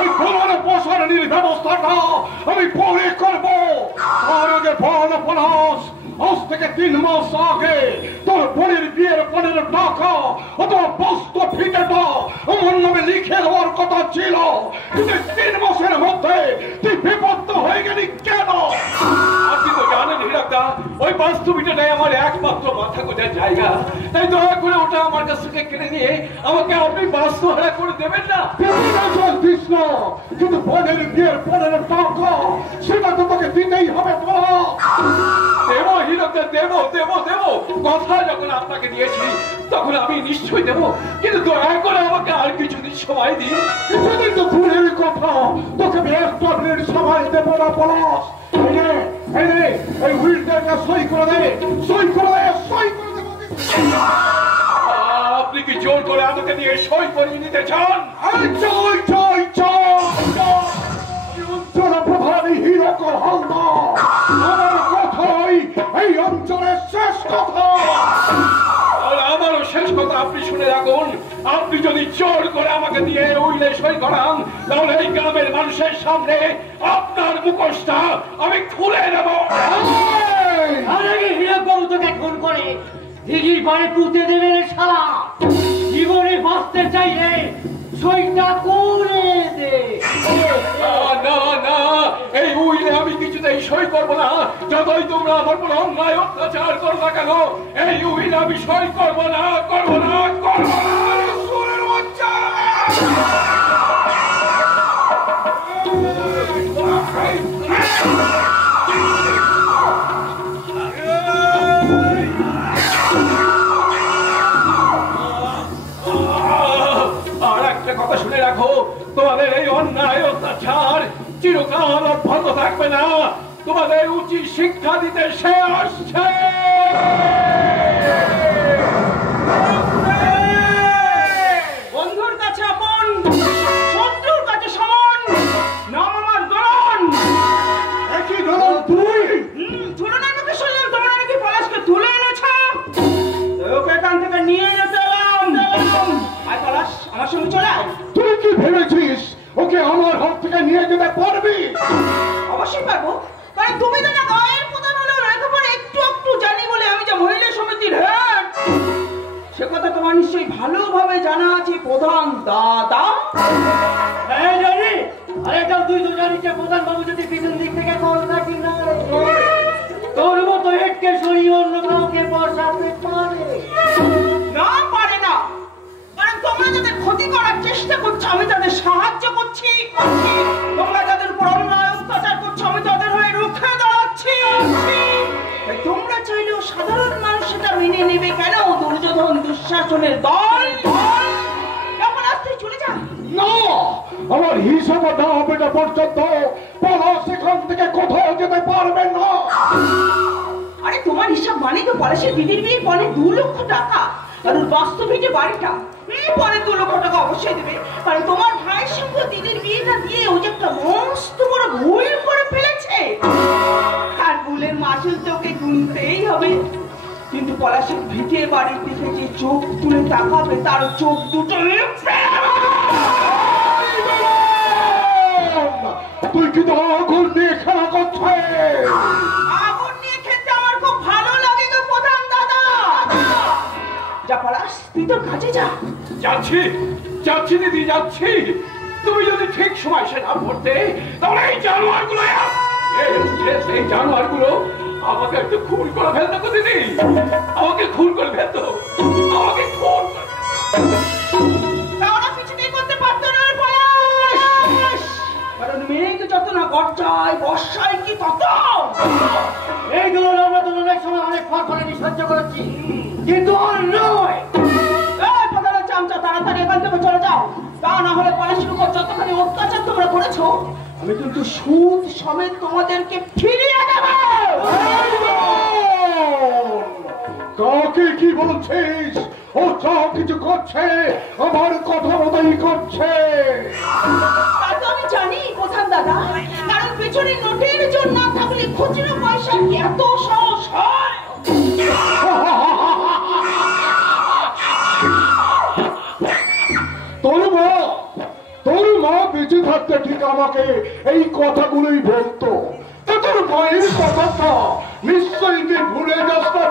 ওই কোমরে প্রসারণের ব্যবস্থাটা আমি পরে করবো। তার আগে বল পলাশ, আজ থেকে 3 মাস আগে তোর বোনের বিয়ের 15 টাকা অথবা বস্ত্র ফিতেটা আমার নামে লিখে দেওয়ার কথা ছিল, কিন্তু 3 মাসের মধ্যে তুই বিপদ হয়ে গেলি কেন? আপনি তো জানেন হীরকদা, ওই বাস্তবিটাই আমার একমাত্র মাথা গোজার জায়গা। তাই দয়া করে ওটা আমার কাছ থেকে কেড়ে নিয়ে আমাকে আপনি বাস্তুহারা করে দেবেন না। দিস না, কিন্তু বোনের বিয়ের 15 টাকা সেটা তো তোকে দিতেই হবে। দেব হীরকদা, দেব দেব দেব, কথা যখন আপনাকে দিয়েছি তখন আমি নিশ্চয়ই দেব, কিন্তু দয়া করে আমাকে আর কিছুদিন সময় দিন। কিছুদিন তো দূরের কথা, তোকে আমি 1 মিনিট সময় দেবো না পলাশ। এই উইলটাকে সই করে দে, সই করে দে, সই করে দে। আপনি কি জোর করে আমাকে নিয়ে সই করিয়ে নিতে চান? প্রধানী হীরকর হালদার, আমার কথাই এই অঞ্চলের শেষ কথা। আর আমারও শেষ কথা আপনি শুনে রাখুন, আপনি যদি জোর করে আমাকে দিয়ে উইলে সই করান তাহলে এই গ্রামের মানুষের সামনে আপনার মুখোশটা আমি খুলে নেব। হীরকবাবু তোকে খুন করে দিদির বাড়ি পুঁতে দেবে রে শালা। জীবনে বাঁচতে চাইলে সইটা করে দে। না না, এই উইলে আমি কিছুতেই সই করবো না। যতই তোমরা আমার উপর অন্যায় অত্যাচার করো না কেন, এই উইলে আমি সই করবো না, করবো না, করবো না। আর একটা কথা শুনে রাখো, তোমাদের এই অন্যায় অত্যাচার চিরকাল অব্যাহত থাকবে না। তোমাদের উচিত শিক্ষা দিতে সে আসছে। বন্ধুর কাছে আপন, শত্রুর কাছে সমান, নাম আমার দলন। একই দলন তুই? তুলনার মধ্যে সজন, তোমরা নাকি পলাশকে তুলে এনেছ। ওকে এখান থেকে নিয়ে যেতে এলাম। আয় পলাশ, আমার সঙ্গে চলে আয়। তুই কি ভেবেছিস ওকে আমার হাত থেকে নিয়ে যেতে পারবি? অবশ্যই পারবো, কারণ তুমি তো না গায়ের প্রধান হলেও লেখাপড়া একটু একটু জানি বলে আমি যে মহিলা সমিতির হেড সে কথা তোমার নিশ্চয়ই ভালোভাবে জানা আছে প্রধান দাদা। হ্যাঁ জানি। আরেকটাও তুই তো জানিস যে প্রধান বাবু যদি পিছন দিক থেকে কল থাকি না তোর মতো হেডকে সরিয়ে অন্য কাউকে বসাতে পারে না? পারে না, কারণ তোমরা যাদের ক্ষতি করার চেষ্টা করছো আমি তাদের সাহায্য করছি। তোমরা যাদের উপর অন্যায় অত্যাচার করছো আমি তাদের হয়ে রুখে দাঁড়াচ্ছি। তোমরা চাইলেও সাধারণ মানুষ সেটা মেনে নেবে কেন? দুর্যোধন দুঃশাসনের দল এখন আজ তুই চলে যা। না, আমার হিসাব না হবে না পর্যন্ত পলাশ এখান থেকে কোথাও যেতে পারবে না। আরে তোমার হিসাব মানে তো পলাশের দিদির বিয়ে পরে 2 লক্ষ টাকা, আর ওর বাস্তবিক যে বাড়িটা পরে 2 লক্ষ টাকা অবশ্যই দেবে। কারণ তোমার ভাইয়ের সঙ্গে দিদির বিয়েটা দিয়ে ও যে একটা মস্ত বড় ভুল করে ফেলেছে, আর ভুলের মাসুল তোকে গুনতেই হবে। কিন্তু পলাশের ভিটে বাড়ির দিকে যে চোখ তুলে তাকাবে তার চোখ দুটো তুই কিন্তু আগুন নিয়ে খেলা করছিস। আগুন নিয়ে খেলতে আমার খুব ভালো লাগে গো প্রধান দাদা। যা পলাশ, তুই তোর কাজে যা। যাচ্ছি যাচ্ছি দিদি, যাচ্ছি। তুমি যদি ঠিক সময় সে না পড়তে তাহলে এই জানোয়ারগুলো এই জানোয়ারগুলো আমাকে একটু খুন করে ফেলতো গো দিদি, আমাকে খুন করে ফেলতো, আমাকে খুন করে। তারা কিছুতেই করতে পারতো না পলাশ, কারণ মেয়েকে যত না গর্জায় বর্ষায় কি তত। এই ধরুন আমরা তো অনেক সময় অনেক ফল ফলানি সহ্য করেছি, কিন্তু আর নয়। এই প্রধান চামচা, তাড়াতাড়ি এখান থেকে চলে যাও, তা না হলে পলাশের উপর যতখানি অত্যাচার তোমরা করেছো আমি কিন্তু সুদ সমেত তোমাদেরকে ফিরিয়ে দেব। কাকে কি বলছিস? ও যা কিছু করছে আমার কথা মতোই করছে। তা তো আমি জানি প্রধান দাদা, কারণ পেছনে নোটের জন্য না থাকলে খুচরো পয়সা এত সহজ হয়। তোর মা বেঁচে থাকতে ঠিক আমাকে এই কথাগুলোই বলতো। তা তোর মায়ের কথাটা নিশ্চয়ই তুই ভুলে যাস না।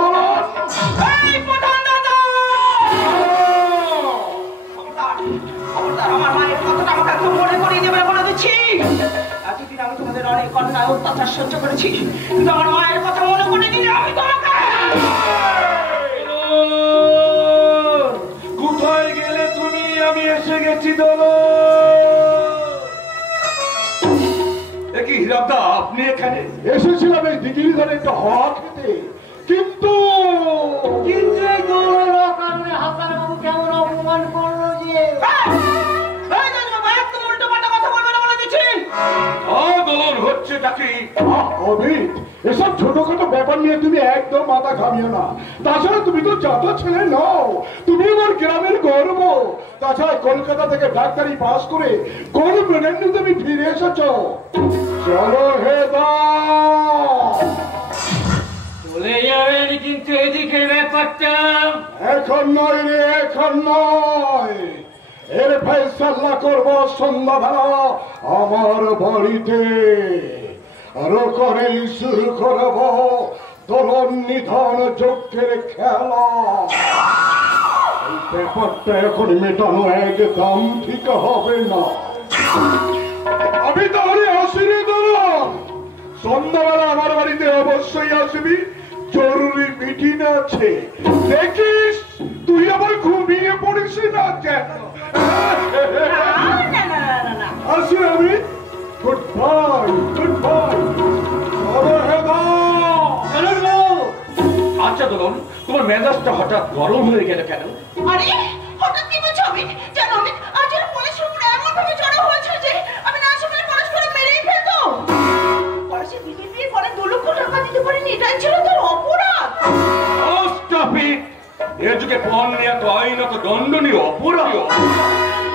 আমার মায়ের কথাটা আমাকে একদম মনে করিয়ে দেবে বলে দিচ্ছি। এতদিন আমি তোমাদের অনেক অন্যায় অত্যাচার সহ্য করেছি, কিন্তু আমার মায়ের কথা মনে করে দিলে আমি তোমাকে। কোথায় গেলে তুমি? আমি এসে গেছি। দেখি হীরাদা, আপনি এখানে? এসেছিলাম এই দিঘির ধারে একটা হওয়া খেতে, কিন্তু এই দোলের কারণে হাসান বাবু কেমন অপমান করলো যে। একদম উল্টো পাল্টা কথা বলবে না বলে দিচ্ছি। দোলন হচ্ছে নাকি? অমিত, এসব ছোটখাটো ব্যাপার নিয়ে তুমি একদম মাথা ঘামিও না। তাছাড়া তুমি তো যত ছেলে নও, তুমি আমার গ্রামের গর্ব। তাছাড়া কলকাতা থেকে ডাক্তারি পাস করে কোন ব্র্যান্ডে তুমি ফিরে এসেছো। চলো হেদা, চলে যাবেন, কিন্তু এদিকে ব্যাপারটা এখন নয় রে, এখন নয়। এর ফয়সালা করবো সন্ধ্যাবেলা আমার বাড়িতে। আরো করে শুরু করব দোলন নিধন যজ্ঞের খেলা। এই ব্যাপারটা এখন মেটানো একদম ঠিক হবে না। আমি তাহলে আসি রে দোলন, সন্ধ্যাবেলা আমার বাড়িতে অবশ্যই আসবি, জরুরি মিটিং আছে। দেখিস তুই আবার ঘুমিয়ে পড়িস না কেন। আসি আমি, গুড বাই, গুড বাই। আচ্ছা দোলন, তোমার মেজাজটা হঠাৎ গরম হয়ে গেল কেন? আরে হঠাৎ কি বলছো আমি? জানো আমি আজ পুলিশের উপরে এমন ভাবে চড়া হয়েছে যে আমি না শুনলে পুলিশ করে মেরেই ফেলতো। পরে দিদির বিয়ের পরে 2 লক্ষ টাকা দিতে পারিনি, এটাই ছিল তোর অপরাধ। এর যুগে পণ নেওয়া তো আইনত দণ্ডনীয় অপরাধ।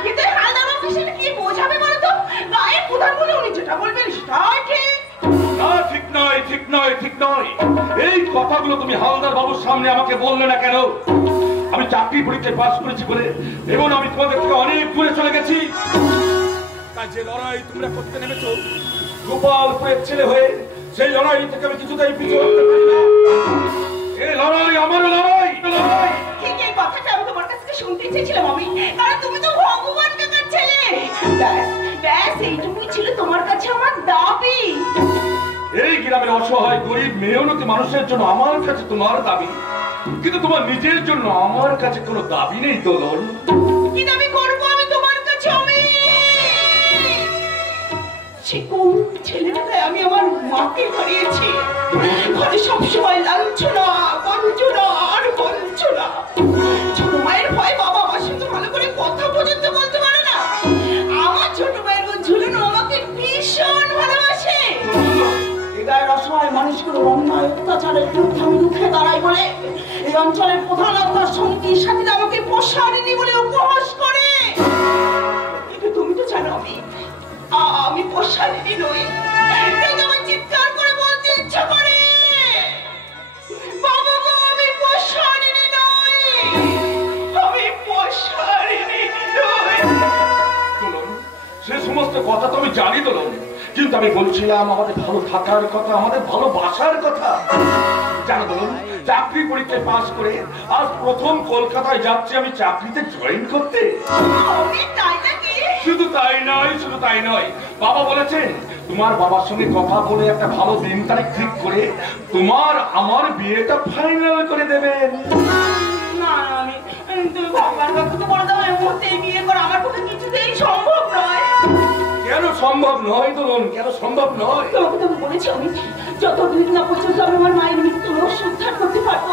কিন্তু হালদার অফিসে কি বোঝাবে বলো তো? গায়ের প্রধান বলে উনি যেটা বলবেন সেটাই ঠিক। না, ঠিক নয়, ঠিক নয়, ঠিক নয়। এই কথাগুলো তুমি হালদার বাবুর সামনে আমাকে বললে না কেন? আমি চাকরি পরীক্ষায় পাস করেছি বলে এবং আমি তোমাদের থেকে অনেক দূরে চলে গেছি। তাই যে লড়াই তোমরা করতে নেমেছো গোপালপুরের ছেলে হয়ে, সেই লড়াই থেকে আমি কিছুতেই পিছু হতে পারি না। এই লড়াই আমার লড়াই। ঠিক এই কথাটা আমি তোমার কাছ থেকে শুনতে চেয়েছিলাম আমি, কারণ তুমি তো ভগবান কাকার ছেলে। ব্যাস এইটুকুই ছিল তোমার কাছে আমার দাবি। এই গ্রামের অসহায় গরিব মেহনতি মানুষের জন্য আমার কাছে তোমার দাবি, কিন্তু তোমার নিজের জন্য আমার কাছে কোনো দাবি নেই দোলন। কি দাবি করবো আমি তোমার কাছে? আমি সে কোন ছেলেবেলায় আমি আমার মাকে হারিয়েছি। ঘরে সবসময় লাঞ্ছনা, বঞ্চনা আর বঞ্চনা। ছোট মায়ের ভয় বাবা আমার সাথে ভালো করে কথা পর্যন্ত বলতে পারে না। আমার ছোট মায়ের বোন ঝুলনো আমাকে ভীষণ ভালোবাসে। গায়ের অসহায় মানুষগুলো অন্যায় অত্যাচারের বিরুদ্ধে আমি রুখে দাঁড়াই বলে এই অঞ্চলের প্রধান আত্মার সমিতির সাথে আমাকে পোষায়নি বলে উপহাস করে। কিন্তু তুমি তো জানো আমি পোষায়নি নই। আমার চিৎকার করে বলতে ইচ্ছা করে, বাবা গো, আমি পোষায়নি নই, আমি পোষায়নি নই। দোলন, সে সমস্ত কথা তো আমি জানি দোলন, কিন্তু আমি বলছিলাম আমাদের ভালো থাকার কথা, আমাদের ভালোবাসার কথা। জানো দোলন, চাকরি পরীক্ষায় পাস করে আজ প্রথম কলকাতায় যাচ্ছি আমি চাকরিতে জয়েন করতে। শুধু তাই নয়, শুধু তাই নয়, বাবা বলেছেন তোমার বাবার সঙ্গে কথা বলে একটা ভালো দিন তারিখ ঠিক করে তোমার আমার বিয়েটা ফাইনাল করে দেবেন। না, তুমি ভগবান কাকুকে বলে দাও এই মুহূর্তে বিয়ে করা আমার পক্ষে কিছুতেই সম্ভব নয়। কেন সম্ভব নয় দোলন, কেন সম্ভব নয়? তোমাকে তো বলেছি আমি, যতদিন না পর্যন্ত আমি আমার মায়ের মৃত্যু উদ্ধার করতে পারবো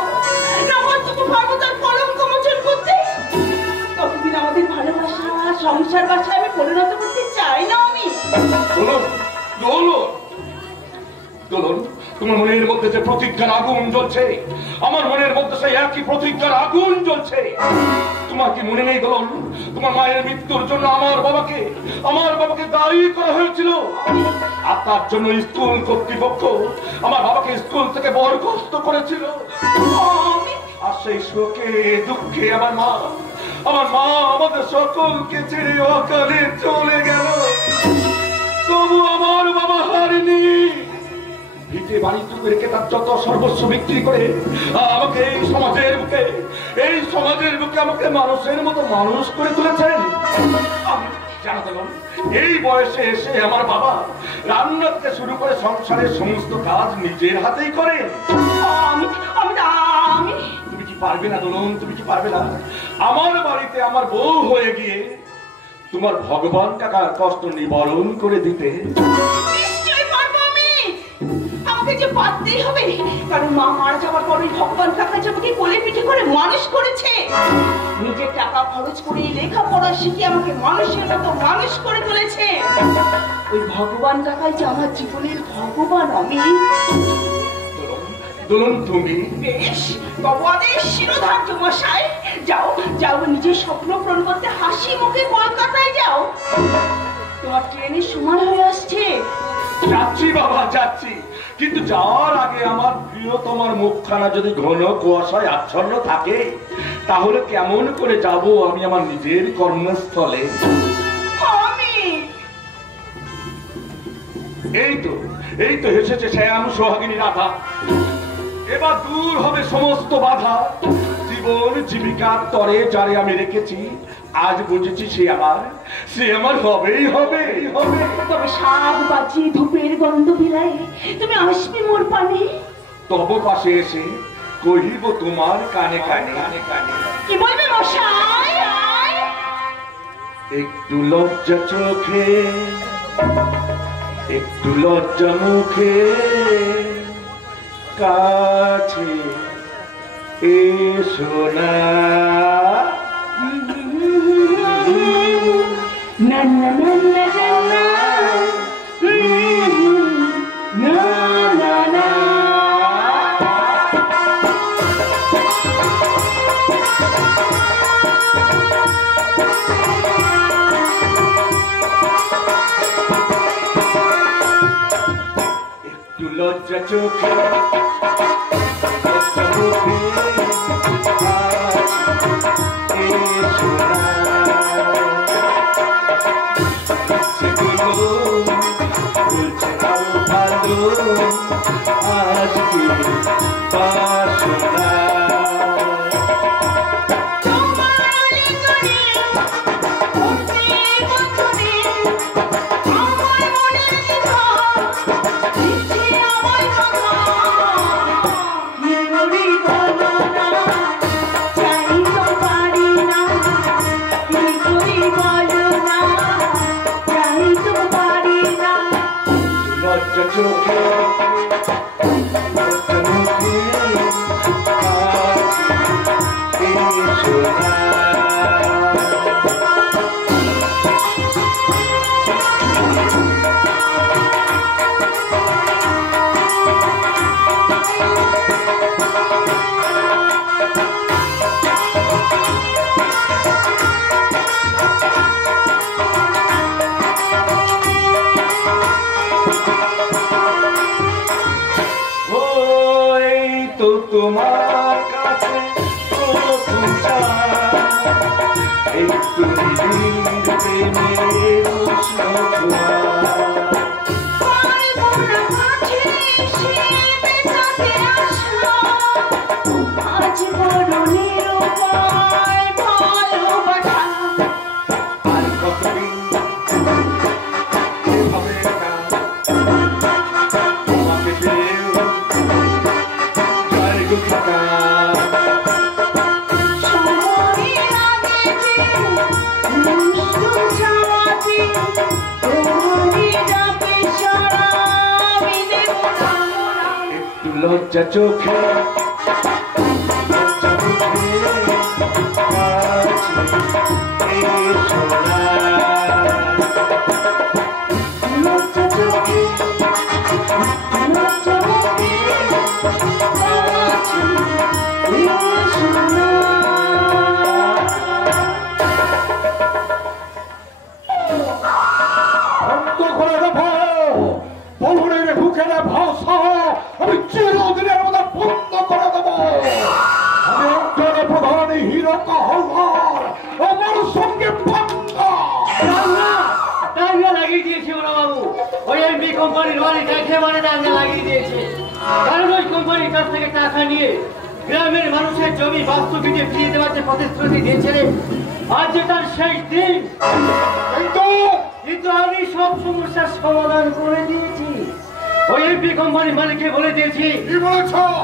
না, করতে পারবো তার কলঙ্ক মোচন করতে, ততদিন আমাদের ভালোবাসা সংসার বাসায় আমি পরিণত করতে চাই না আমি। দোলন, দোলন, দোলন, তোমার মনের মধ্যে যে প্রতিজ্ঞার আগুন জ্বলছে, আমার মনের মধ্যে সেই একই প্রতিজ্ঞার আগুন জ্বলছে। তোমার কি মনে নেই দোলন, তোমার মায়ের মৃত্যুর জন্য আমার বাবাকে দায়ী করা হয়েছিল, আর তার জন্য স্কুল কর্তৃপক্ষ আমার বাবাকে স্কুল থেকে বরখাস্ত করেছিল। আর সেই শোকে দুঃখে আমার মা আমার মা আমাদের সকলকে ছেড়ে অকালে চলে গেল, তবু আমার বাবা হারেনি। ভিটে বাড়িটুকু রেখে তার যত সর্বস্ব বিক্রি করে আমাকে এই সমাজের বুকে আমাকে মানুষের মতো মানুষ করে তুলেছেন। আমি জানা দিলাম এই বয়সে এসে আমার বাবা রান্না থেকে শুরু করে সংসারের সমস্ত কাজ নিজের হাতেই করে। তুমি কি পারবে না দোলন? তুমি কি পারবে না আমার বাড়িতে আমার বউ হয়ে গিয়ে তোমার ভগবান কাকার কষ্ট নিবারণ করে দিতে? নিশ্চয়ই পারবো আমি। আমাকে যে পারতেই হবে, কারণ মা মারা যাওয়ার পরে ভগবান কাকা যে আমাকে কোলে পিঠে করে মানুষ করেছে, নিজের টাকা খরচ করে লেখাপড়া শিখে আমাকে মানুষের মতো মানুষ করে তুলেছে। ওই ভগবান কাকাই যে আমার জীবনের ভগবান। আমি দোলন তুমি বেশ ভগবানের শিরোধার্য মশাই, যাও যাও নিজের স্বপ্ন পূরণ করতে হাসি মুখে কলকাতায় যাও। তোমার ট্রেনের সময় হয়ে আসছে। যাচ্ছি বাবা, যাচ্ছি, কিন্তু যাওয়ার আগে আমার প্রিয় তোমার মুখখানা যদি ঘন কুয়াশায় আচ্ছন্ন থাকে, তাহলে কেমন করে যাব আমি আমার নিজের কর্মস্থলে? এই তো এসেছে শ্যাম সোহাগিনী রাধা। এবার দূর হবে সমস্ত বাধা। জীবন জীবিকার তরে যারে আমি রেখেছি, আজ বুঝেছি সে আমার হবেই হবে। তবে শাক বাজি ধূপের গন্ধ বিলায় তুমি আসবে মোর পানে। তব পাশে এসে কহিব তোমার কানে কানে। কি বলবে মশাই? একটু লজ্জা চোখে, একটু লজ্জা মুখে, কাছে এসো না। না না না না না না না। একটু লজ্জা চোখে, লজ্জা মুখে, এসো না। বলছে ভালো ভালো আজকে বাসনা। লজ্জা চোখে, লজ্জা মুখে, কাছে এসো না। তোমার কাছে একটু নিবিড় প্রেমের উষ্ণ ছোঁয়া। আজ বড় নিরুপায় ভালোবাসা। আর কতদিন এভাবে তোমাকে পেয়েও যার গো থাকা। একটু লজ্জা চোখে, লজ্জা মুখে, কাছে এসো না। লজ্জা চোখে, লজ্জা মুখে, কাছে এসো না। বন্ধ করে দেবো বহুরের বুকের ভাষা, আমি চিরদিনের মতো বন্ধ করে দেবো। আমি একজন প্রধান হিরো হালদার, ওই এমপি কোম্পানির মালিক একেবারে দাঙ্গা লাগিয়ে দিয়েছে। কারণ ওই কোম্পানির কাছ থেকে টাকা নিয়ে গ্রামের মানুষের জমি বাস্তুভিটে ফিরিয়ে দেওয়ার যে প্রতিশ্রুতি দিয়েছিলেন, আজ যে তার শেষ দিন। কিন্তু আমি সব সমস্যার সমাধান করে দিয়েছি। ওই এমপি কোম্পানির মালিককে বলে দিয়েছি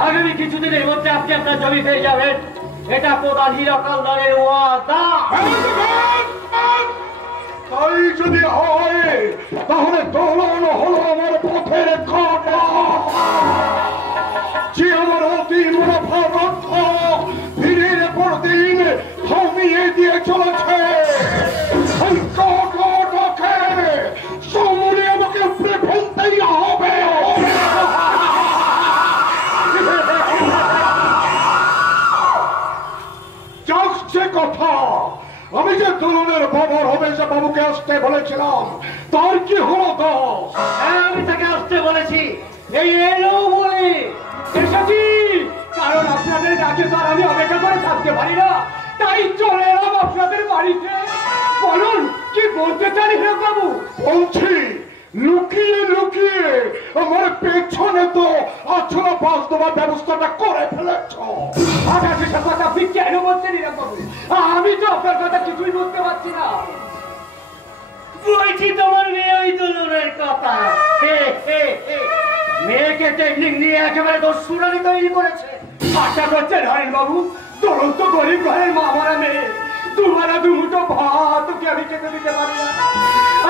আগামী কিছুদিনের মধ্যে আপনি আপনার জমি পেয়ে যাবেন। এটা প্রধান হীরক হালদারের ওয়াদা। তাই যদি হয় তাহলে দোলন হলো আমার পথের কাঁটা, যে আমার অতি মুনাফা লক্ষ্য দিনের পর দিন থামিয়ে দিয়ে চলেছে। এই কাঁটাটাকে সমূলে আমাকে উপরে ফেলতেই হবে। যাচ্ছে কথা, আমি যে দোলনের বাবার রমেশ বাবুকে আসতে বলেছিলাম, তার কি হলো? দোষ আমি তাকে আসতে বলেছি, এই এলো বলে এসেছি। কারণ আপনাদের ডাকে তো আর আমি অপেক্ষা করে থাকতে পারি না, তাই চলে এলাম আপনাদের বাড়িতে। বলুন কি বলতে চান হীরক বাবু? বলছি লুকিয়ে লুকিয়ে আমার পেছনে তো আছড়া বাস দেওয়ার ব্যবস্থাটা করে ফেলেছ। আচ্ছা সেসব কথা আপনি কেন বলছেন হীরক বাবু? আমি তো আপনার কথা কিছুই বুঝতে পারছি না। বলছি তোমার মেয়ে ওই দোলনের কথা। মেয়েকে টেকনিক নিয়ে একেবারে দস্যুরানি তৈরি করেছে। আশা করছেন হরেন বাবু? দোলন তো গরিব ঘরের মা মারা মেয়ে, দুবেলা দুমুঠো ভাত ওকে আমি খেতে দিতে পারি না।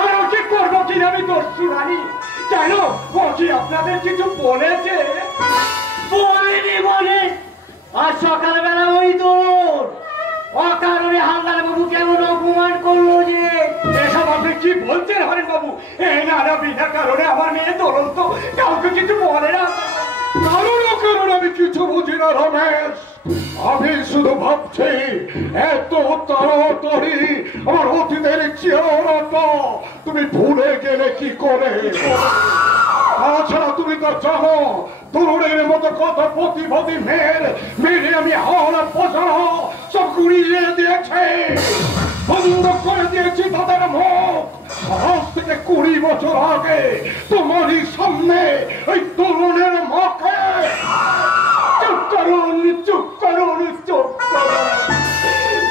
আর ওকে করবো কিনা আমি দস্যুরানি? কেন ও কি আপনাদের কিছু বলেছে? বলেনি বলে। আর সকালবেলা ওই দোলন অকারণে হালদার বাবু কেমন অপমান করলো যে। এসব আপনি কি বলছেন হরেন বাবু? না বিনা কারণে আমার মেয়ে দোলন তো কাউকে কিছু বলে না। কারণ আমি কিছু বুঝি না রমেশ। আমি শুধু ভাবছি এত তাড়াতাড়ি আমার অতীতের চেহারাটা তুমি ভুলে গেলে কি করে? তাছাড়া তুমি তো জানো তরুণের মতো কত প্রতিবাদী মেরে আমি হাওড়া পৌঁছানো সব গুড়িয়ে দিয়েছে, বন্ধ করে দিয়েছি তাদের মুখ। আজ থেকে 20 বছর আগে তোমারই সামনে ওই তরুণের মাকে। চুপ করুন, চুপ করুন, চুপ করুন,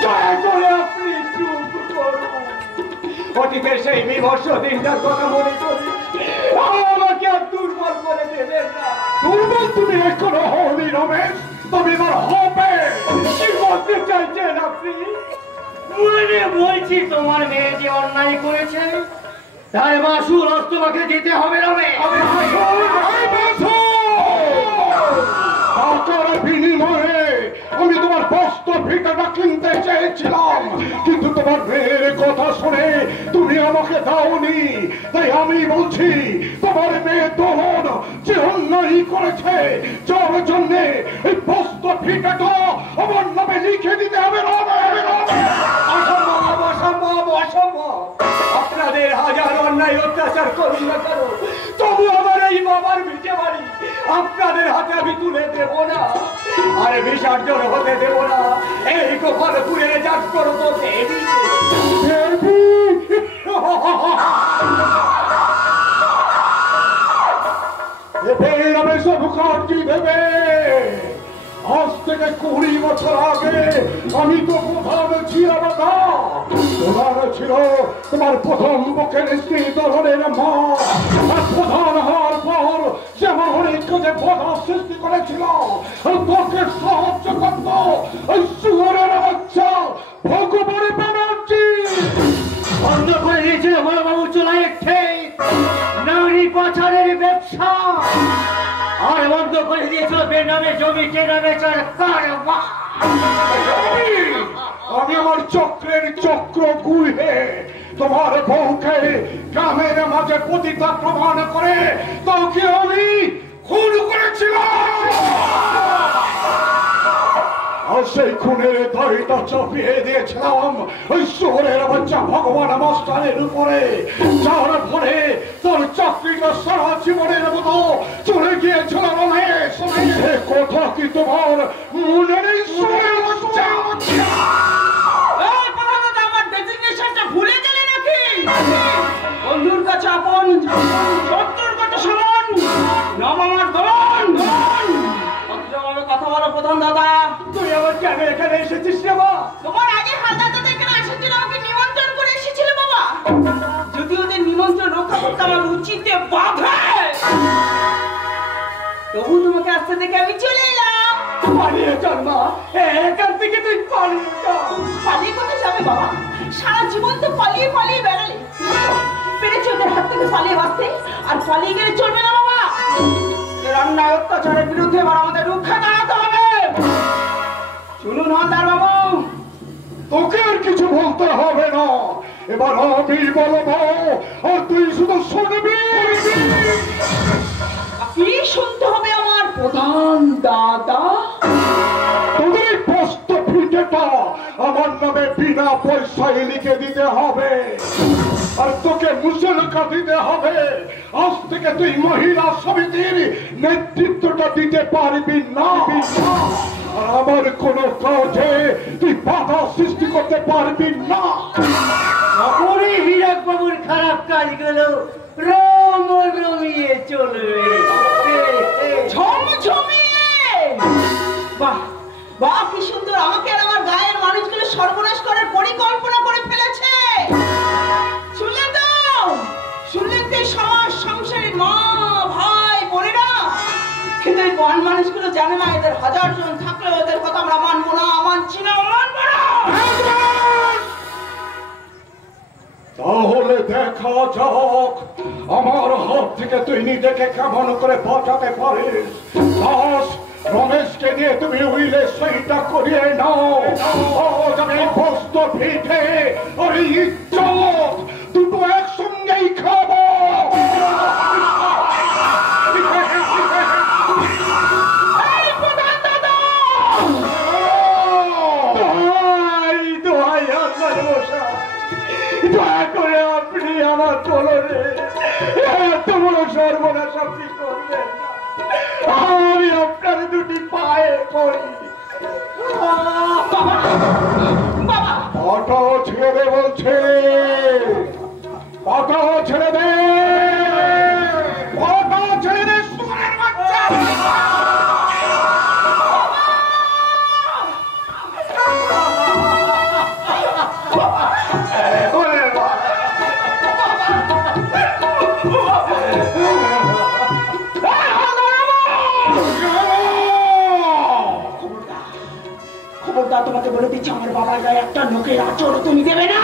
দয়া করে আপনি চুপ করুন। অতীতের সেই বিভৎস দিনটার কথা মনে করে আমাকে আর দুর্বল করে দেবেন না। দুর্বল তুমি এখনো হওনি রমেশ, তুমি এবার হবে। কি বলতে চাইছেন আপনি? বলছি তোমার মেয়ে যে অন্যায় করেছে তার মাসুল আজ তোমাকে দিতে হবে রমেশ। টাকার বিনিময়ে আমি তোমার বস্ত্র ভিটাটা কিনতে চেয়েছিলাম, কিন্তু তোমার মেয়ের কথা শুনে তুমি আমাকে দাওনি। তাই আমি বলছি তোমার মেয়ে দোলন যে অন্যায় করেছে, যার জন্য এই বস্ত্র ভিটাটা আমার নামে লিখে দিতে হবে। অসম্ভব, অসম্ভব, অসম্ভব। আপনাদের হাজার অন্যায় অত্যাচার করুন না কেন, তবু আমার এই বাবার ভিটে বাড়ি আপনাদের হাতে আমি তুলে দেব না, আর বিসর্জন হতে দেব না। এই গোপালপুরের জাত করো তো দেবী। দেবে আজ থেকে 20 বছর আগে আমি তো প্রধান ছিলাম না। প্রধান ছিল তোমার প্রথম বুকের স্ত্রী দোলনের মা। আর প্রধান হওয়ার পর সে আমার অনেক কাজে বাধা সৃষ্টি করেছিল, তোকে সাহায্য করত ওই শুয়োরের বাচ্চা ভগবান ব্যানার্জি। বন্ধ করে দিয়েছিল বড়বাবু চুলাই নারী পাচারের ব্যবসা, আর বন্ধ করে দিয়েছিল বেনামে জমি কেনা বেচার কারবার। আমি আমার চক্রের চক্র ঘুরে তোমার বউকে গ্রামের মাঝে পতিতা প্রমাণ করে তোকে আমি খুন করেছিলাম। আর সেই খুনের দায়টা চাপিয়ে দিয়েছিলাম ওই শহরের বাচ্চা ভগবান মাস্টারের উপরে, যার ফলে তোর চাকরিটা সারা জীবনের মতো চলে গিয়েছিল রমেশ। সে কথা কি তোমার মনে নেই? আমার ডেজিগনেশনটা ভুলে গেলে নাকি? বন্ধুর কাছে আপন এসেছিস রে মা? তোমার আগে হালদারটা এখানে আসার জন্য আমাকে নিমন্ত্রণ করে এসেছিল বাবা। যদি ওদের নিমন্ত্রণ রক্ষা করতে আমার উচিতে বাধা, তবু তোমাকে আসতে দেখে আমি চলে এলাম। পালিয়ে চল মা, এখান থেকে তুই পালিয়ে চল। পালিয়ে কোথায় যাবে বাবা? সারা জীবন তো পালিয়ে পালিয়ে বেড়ালে, পেরেছি ওদের হাত থেকে পালিয়ে বাঁচতে। আর পালিয়ে গেলে চলবে না বাবা, অন্যায় অত্যাচারের বিরুদ্ধে এবার আমাদের রক্ষা দাঁড়াতে হবে। শুনুন হালদার বাবু, তোকে আর কিছু বলতে হবে না, এবার আমি বলবো আর তুই শুধু শুনবি। কি শুনতে হবে আমার প্রধান দাদা? তোদের পোস্ট ফিটেটা আমার নামে বিনা পয়সায় লিখে দিতে হবে, আর তোকে মুসলকা দিতে হবে। আজ থেকে তুই মহিলা সমিতির নেতৃত্বটা দিতে পারবি না, আর আমার কোনো কাজে তুই বাধা সৃষ্টি করতে পারবি না। সকলে হীরক বাবুর খারাপ কাজগুলো রমিয়ে চলবে। ঝমঝমিয়ে বাহ বাহ, কি সুন্দর! আমাকে আর আমার গায়ের মানুষগুলো সর্বনাশ করার পরিকল্পনা করে ফেলেছে। শুনলেন তো? শুনলেন তো? সমাজ সংসারে মা ভাই বোনেরা, কিন্তু এই বন মানুষগুলো জানে না এদের 1000 জন থাকলেও ওদের কথা আমরা মানবো না, মানছি না, মানবো না। তাহলে দেখা যাক আমার হাত থেকে তুই নিজেকে কেমন করে বাঁচাতে পারিস। রমেশকে নিয়ে তুমি উইলে সইটা করিয়ে নাও। আমি বস্ত ভিটে আর ইজ্জত দুটো একসঙ্গেই খাবো। দয়া করে আপনি আমার চলনে এত বড় সর্বনাশ আপনি করবেন না। আমি আপনার দুটি পায়ে পড়ি। পাটাও ছেড়ে দে বলছে, পাটাও ছেড়ে দে, পাটাও ছেড়ে দে সুরের বাচ্চা। খবরদার, তোমাকে বলে দিচ্ছি, আমার বাবার গায়ে একটা লোকের আচর তুমি দেবে না।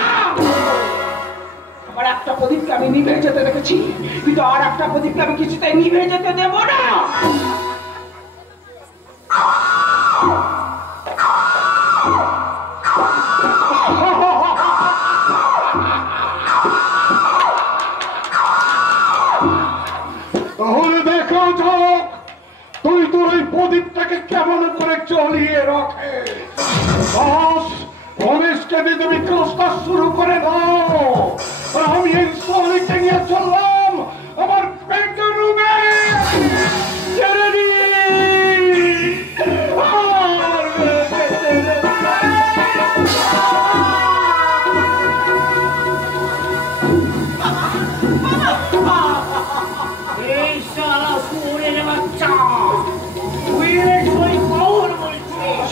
আমার একটা প্রদীপকে আমি নিভে যেতে দেখেছি, কিন্তু আর একটা প্রদীপকে আমি কিছুতে নিভে যেতে দেব না। তাহলে দেখা যাক তুই তোর ওই প্রদীপটাকে কেমন করে চলিয়ে রাখে। রমেশকে দিয়ে তুমি কাজটা শুরু করে দাও, আর আমি এই সোনিকে নিয়ে চললাম আমার বেডরুমে।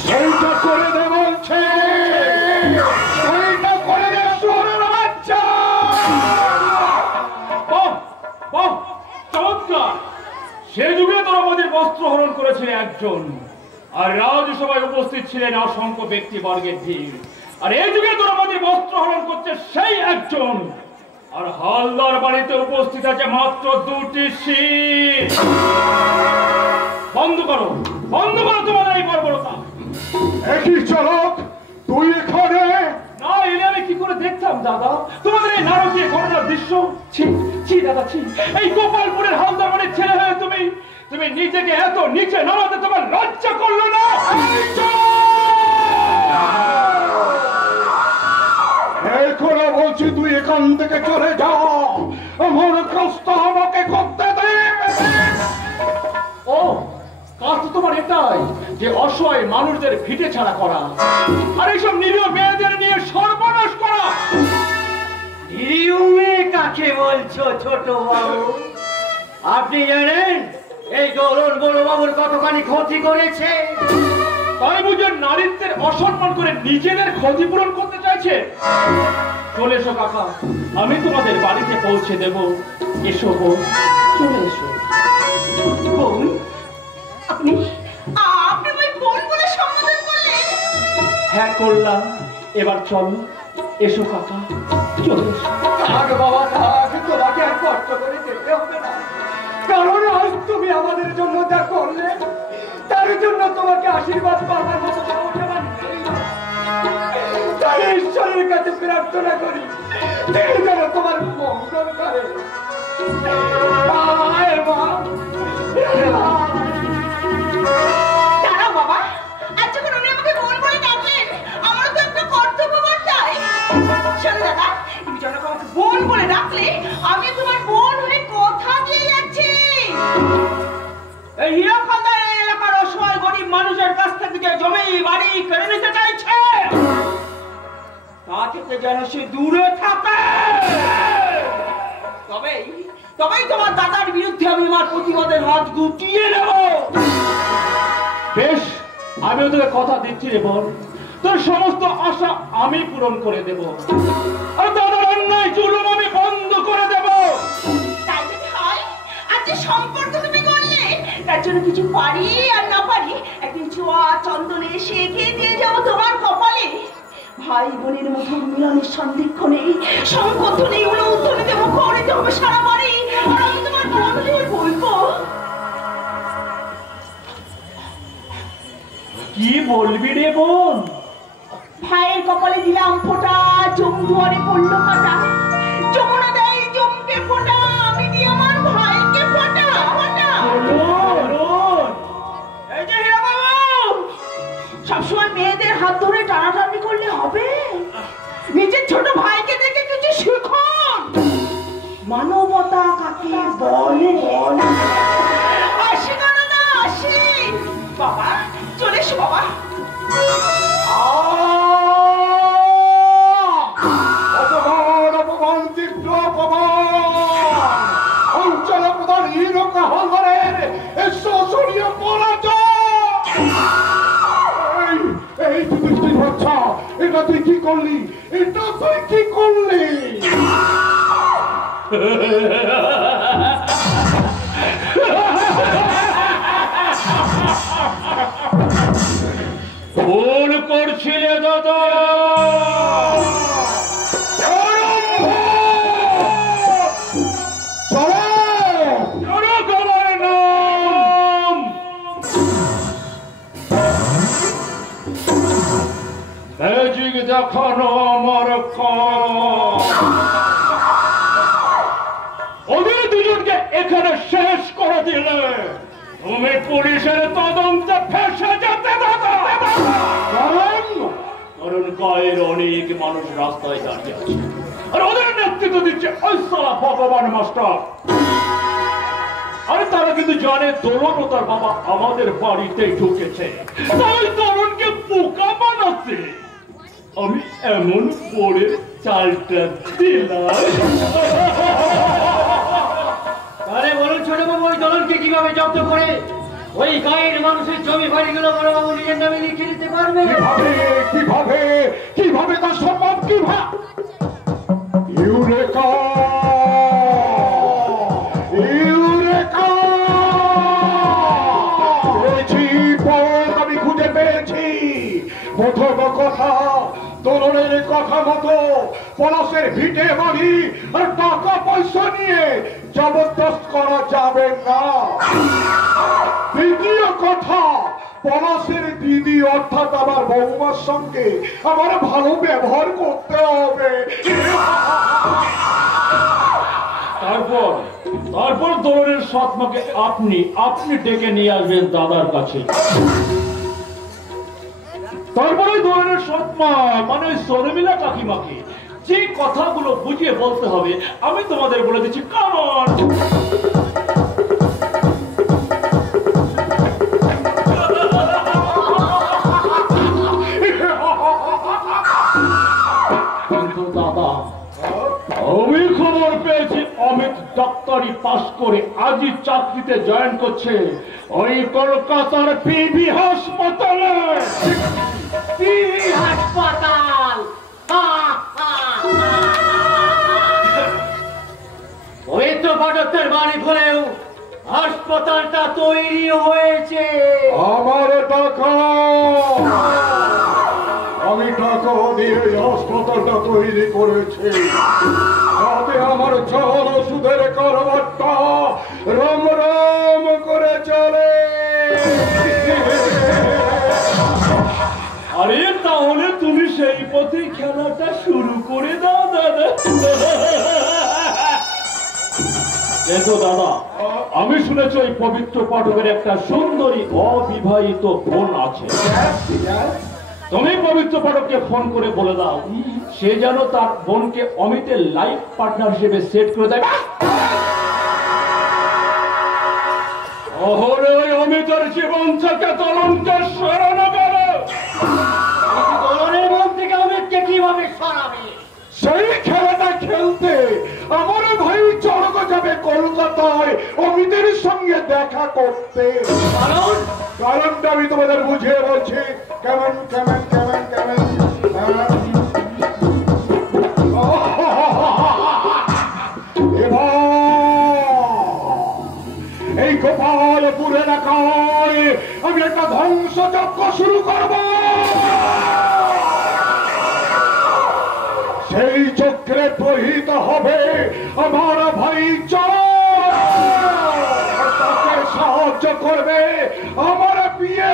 সেইটা করে দে বলছে, সেইটা করে দে সোনার বাচ্চা। চমৎকার! সে যুগে দ্রৌপদীর বস্ত্র হরণ করেছিল একজন, আর রাজসভায় উপস্থিত ছিলেন অসংখ্য ব্যক্তিবর্গের ভিড়। আর এই যুগে দ্রৌপদীর বস্ত্র হরণ করছে সেই একজন, আর হালদার বাড়িতে উপস্থিত আছে মাত্র 2টি শীত। বন্ধ করো, বন্ধ করো তোমাদের এই বর্বরতা। একই চালক তুই এখানে? না এলে আমি কি করে দেখতাম দাদা তোমাদের এই নারকীয় ঘটনার দৃশ্য? ছি ছি দাদা ছি! এই গোপালপুরের হালদার বাড়ির ছেলে হয়ে তুমি তুমি নিজেকে এত নিচে নামাতে তোমার লজ্জা করলো না? এখন বলছি তুই এখান থেকে চলে যা, আমার কষ্ট আমাকে করতে দে। ও কাজ তো তোমার এটাই যে অসহায় মানুষদের ভিটে ছাড়া করা, আর এইসব নিরীহ মেয়েদের নিয়ে সর্বনাশ করা। নিরীহ মেয়ে কাকে বলছো ছোট বাবু? আপনি জানেন এই দোলন বড় বাবুর কতখানি ক্ষতি করেছে? তাই বুঝে নারীত্বের অসম্মান করে নিজেদের ক্ষতিপূরণ করতে চাইছে? চলে এসো কাকা, আমি তোমাদের বাড়িতে পৌঁছে দেব। এসো বোন, চলে এসো। বোন? আপনি আমায় বোন বলে সম্বোধন করলেন? হ্যাঁ করলাম। এবার চলো, এসো কাকা, চলে এসো। থাক বাবা থাক, তোমাকে আর কষ্ট করে যেতে হবে না, কারণ আজ তুমি আমাদের জন্য যা করলে তার জন্য তোমাকে আশীর্বাদ পাওয়ার মতো ক্ষমতা নেই। তাই ঈশ্বরের কাছে প্রার্থনা করি তিনি যেন তোমার মঙ্গল করে। দাঁড়াও বাবা, আজ যখন উনি আমাকে বোন বলে ডাকলেন, আমারও তো একটা কর্তব্য বর্তায়। শোনো দাদা, তুমি যখন আমাকে বোন বলে ডাকলে, আমি তোমার বোন হয়ে কথা দিয়ে যাচ্ছি। এই হীরাখন্দার এলাকার অসহায় গরিব মানুষের কাছ থেকে যে জমি বাড়ি কেড়ে নিতে চাইছে, তা থেকে যেন সে দূরে থাকে। তবেই তোমার দাদার বিরুদ্ধে আমি আমার প্রতিবাদের হাত গুটিয়ে নেব। বেশ, আমিও তোকে কথা দিচ্ছি রে বোন, তোর সমস্ত আশা আমি পূরণ করে দেব, আর দাদার অন্যায় জুলুম আমি বন্ধ করে দেব। তাই যদি হয়, আজ যে সম্পর্ক তুমি করলে, তার জন্য কিছু পারি আর না পারি, একদিন ছোঁয়া চন্দনে সেঁকে দিয়ে যাবো তোমার কপালে। ভাই বোনের মধুর মিলনের সন্ধিক্ষণে সংকোধনে উলৌধ্বনিতে মুখরিত হবে সারা বাড়ি, আর আমি তোমার বোন হয়ে বলবো। কি বলবি রে বোন? ভাইয়ের কপালে দিলাম ফোঁটা, জম দুয়ারে পড়লো কাটা, যমুনা দেয় জমকে ফোঁটা, আমি দিই আমার ভাইকে ফোঁটা ফোঁটা। এই যে হীরা বাবু, সবসময় মেয়েদের হাত ধরে টানাটানি করলে হবে? নিজের ছোট ভাইকে দেখে কিছু শিখুন। মানবতা কাকে বলে? আসি না আসি বাবা, চলে এসো বাবা। অপমান তীব্র অপমান, অঞ্চল প্রধান হীরক হালদারের শোষণীয় পরাজয়। এই তুই বাচ্চা, এটা তুই কি করলি? এটা তুই কি করলি? ভুল করছিলে দাদা, ম্যাজিক দেখানো আমার ওদের দুজনকে এখানে শেষ করে দিলে তুমি পুলিশের তদন্তে ফেসে যেতে কারণ গায়ের অনেক মানুষ রাস্তায় দাঁড়িয়ে আছে, আর ওদের নেতৃত্ব দিচ্ছে ওই সালা ভগবান মাস্টার। আর তারা কিন্তু জানে দোলন ও তার বাবা আমাদের বাড়িতে ঢুকেছে, তাই দোলনকে বোকা বানাচ্ছে। আমি এমন পড়ে চালটা দিলাম। আরে বলুন ছোট বাবু, ওই দলনকে কিভাবে জব্দ করে ওই গায়ের মানুষের জমি বাড়িগুলো বড় বাবু নিজের নামে লিখে নিতে পারবে? কিভাবে কিভাবে তার সম্ভব? কিভাবে? ইউরেকা ইউরেকা, পেয়েছি পথ, আমি খুঁজে পেয়েছি। প্রথম কথা, দোলনের কথা মতো পলাশের ভিটে বাড়ি আর টাকা পয়সা নিয়ে জবরদস্ত করা যাবে না। দ্বিতীয় কথা, পলাশের দিদি অর্থাৎ আমার বৌমার সঙ্গে আমার ভালো ব্যবহার করতে হবে। তারপর দোলনের সৎমাকে আপনি ডেকে নিয়ে আসবেন দাদার কাছে। তারপরে দোলনের সৎমা মানে শর্মিলা কাকিমাকে যে কথাগুলো বুঝিয়ে বলতে হবে আমি তোমাদের বলে দিচ্ছি। কারণ দাদা আমি খবর পেয়েছি অমিত ডাক্তারি পাশ করে আজই চাকরিতে জয়েন করছে ওই কলকাতার পিবি হাসপাতালে। পিবি হাসপাতাল, পবিত্র পাঠকের বাড়ি হলেও হাসপাতালটা তৈরি হয়েছে আমার টাকা, আমি টাকা দিয়ে হাসপাতালটা তৈরি করেছি যাতে আমার চল ওষুধের কারবারটা রম রম করে চলে। আরে তাহলে তুমি সেই পথে খেলাটা শুরু করে দাও দাদা। কিন্তু দাদা, আমি শুনেছি ওই পবিত্র পাঠকের একটা সুন্দরী অবিবাহিত বোন আছে। তুমি পবিত্র পাঠককে ফোন করে বলে দাও সে যেন তার বোনকে অমিতের লাইফ পার্টনার হিসেবে সেট করে দেয়। ওহরে ওই অমিতের জীবন থেকে তলনকে সরানো গেল। তলনের মন থেকে অমিতকে কিভাবে সরাবে? সেই খেলাটা খেলতে আমার ভাই চড়ক যাবে কলকাতায় অমিতের সঙ্গে দেখা করতে। কারণটা আমি তোমাদের বুঝিয়ে বলছি। কেমন কেমন কেমন কেমন এই গোপালপুর এলাকায় আমি একটা ধ্বংসযজ্ঞ শুরু করব। সেই চক্রে প্রহিত হবে আমার ভাই তাকে সাহায্য করবে আমার বিয়ে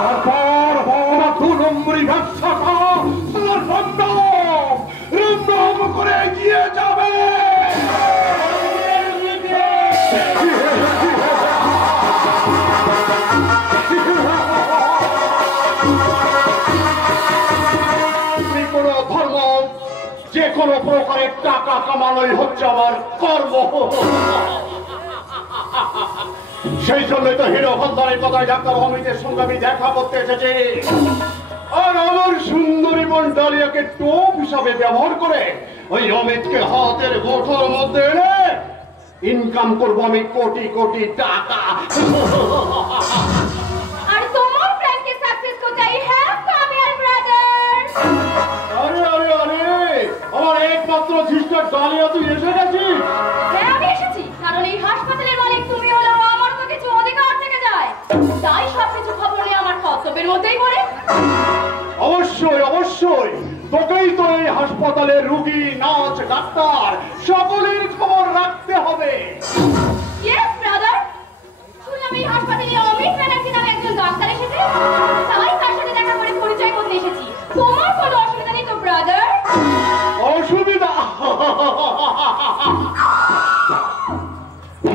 তারপর আমার 2 নম্বরী ব্যবসাটা রমরম করে এগিয়ে যাবে। যে কোনো প্রকারের টাকা কামানোই হচ্ছে আমার কর্ম। সেই জন্যই তো হিরো হলদারের কথায় ডাক্তার অমিতের সঙ্গে আমি দেখা করতে এসেছি। আর আমার সুন্দরী বোন ডালিয়াকে টোপ হিসাবে ব্যবহার করে ওই অমিতকে হাতের মুঠোর মধ্যে এনে ইনকাম করবো আমি কোটি কোটি টাকা। আর তোমার প্ল্যানকে সাকসেস করতে I have come here brother. আরে আরে আরে আমার একমাত্র সিস্টার ডালিয়া, তুই এসে গেছিস? হ্যাঁ আমি এসেছি, কারণ এই হাসপাতালের মালিক তুমি হলেও আমার তো কিছু অধিকার থেকে যায়, তাই সবকিছু খবর নিয়ে আমার কর্তব্যের মধ্যেই পড়ে। অবশ্যই অবশ্যই, তোকেই তো এই হাসপাতালের রুগী, নার্স, ডাক্তার সকলের খবর রাখতে হবে। ইয়েস ব্রাদার, শুনলাম এই হাসপাতালে অমিত ব্যানার্জি নামে একজন ডাক্তার এসেছে, তাই তার সাথে দেখা করে পরিচয় করতে এসেছি। তোমার কোনো অসুবিধা নেই তো ব্রাদার? অসুবিধা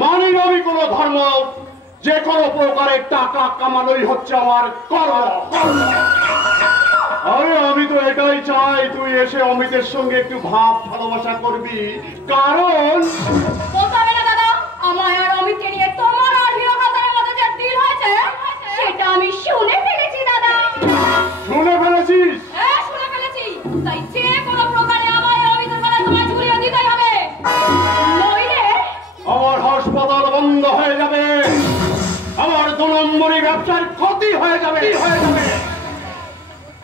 মানি না আমি কোনো ধর্ম, যে কোনো প্রকারের টাকা কামানোই হচ্ছে আমার কর্ম। আরে আমি তো এটাই চাই তুই এসে অমিতের সঙ্গে একটু ভাব ভালোবাসা করবি, কারণ বলতে হবে না দাদা, আমায় আর অমিতকে নিয়ে তোমার আর হিরো খাতারের মধ্যে যে ডিল হয়েছে সেটা আমি শুনে ফেলেছি দাদা। শুনে ফেলেছিস? হ্যাঁ শুনে ফেলেছি, তাই যে কোনো প্রকারে আমায় অমিতের গলায় তোমায় ঝুলিয়ে দিতেই হবে, নইলে আমার হাসপাতাল বন্ধ হয়ে যাবে, আমার 2 নম্বরী ব্যবসার ক্ষতি হয়ে যাবে।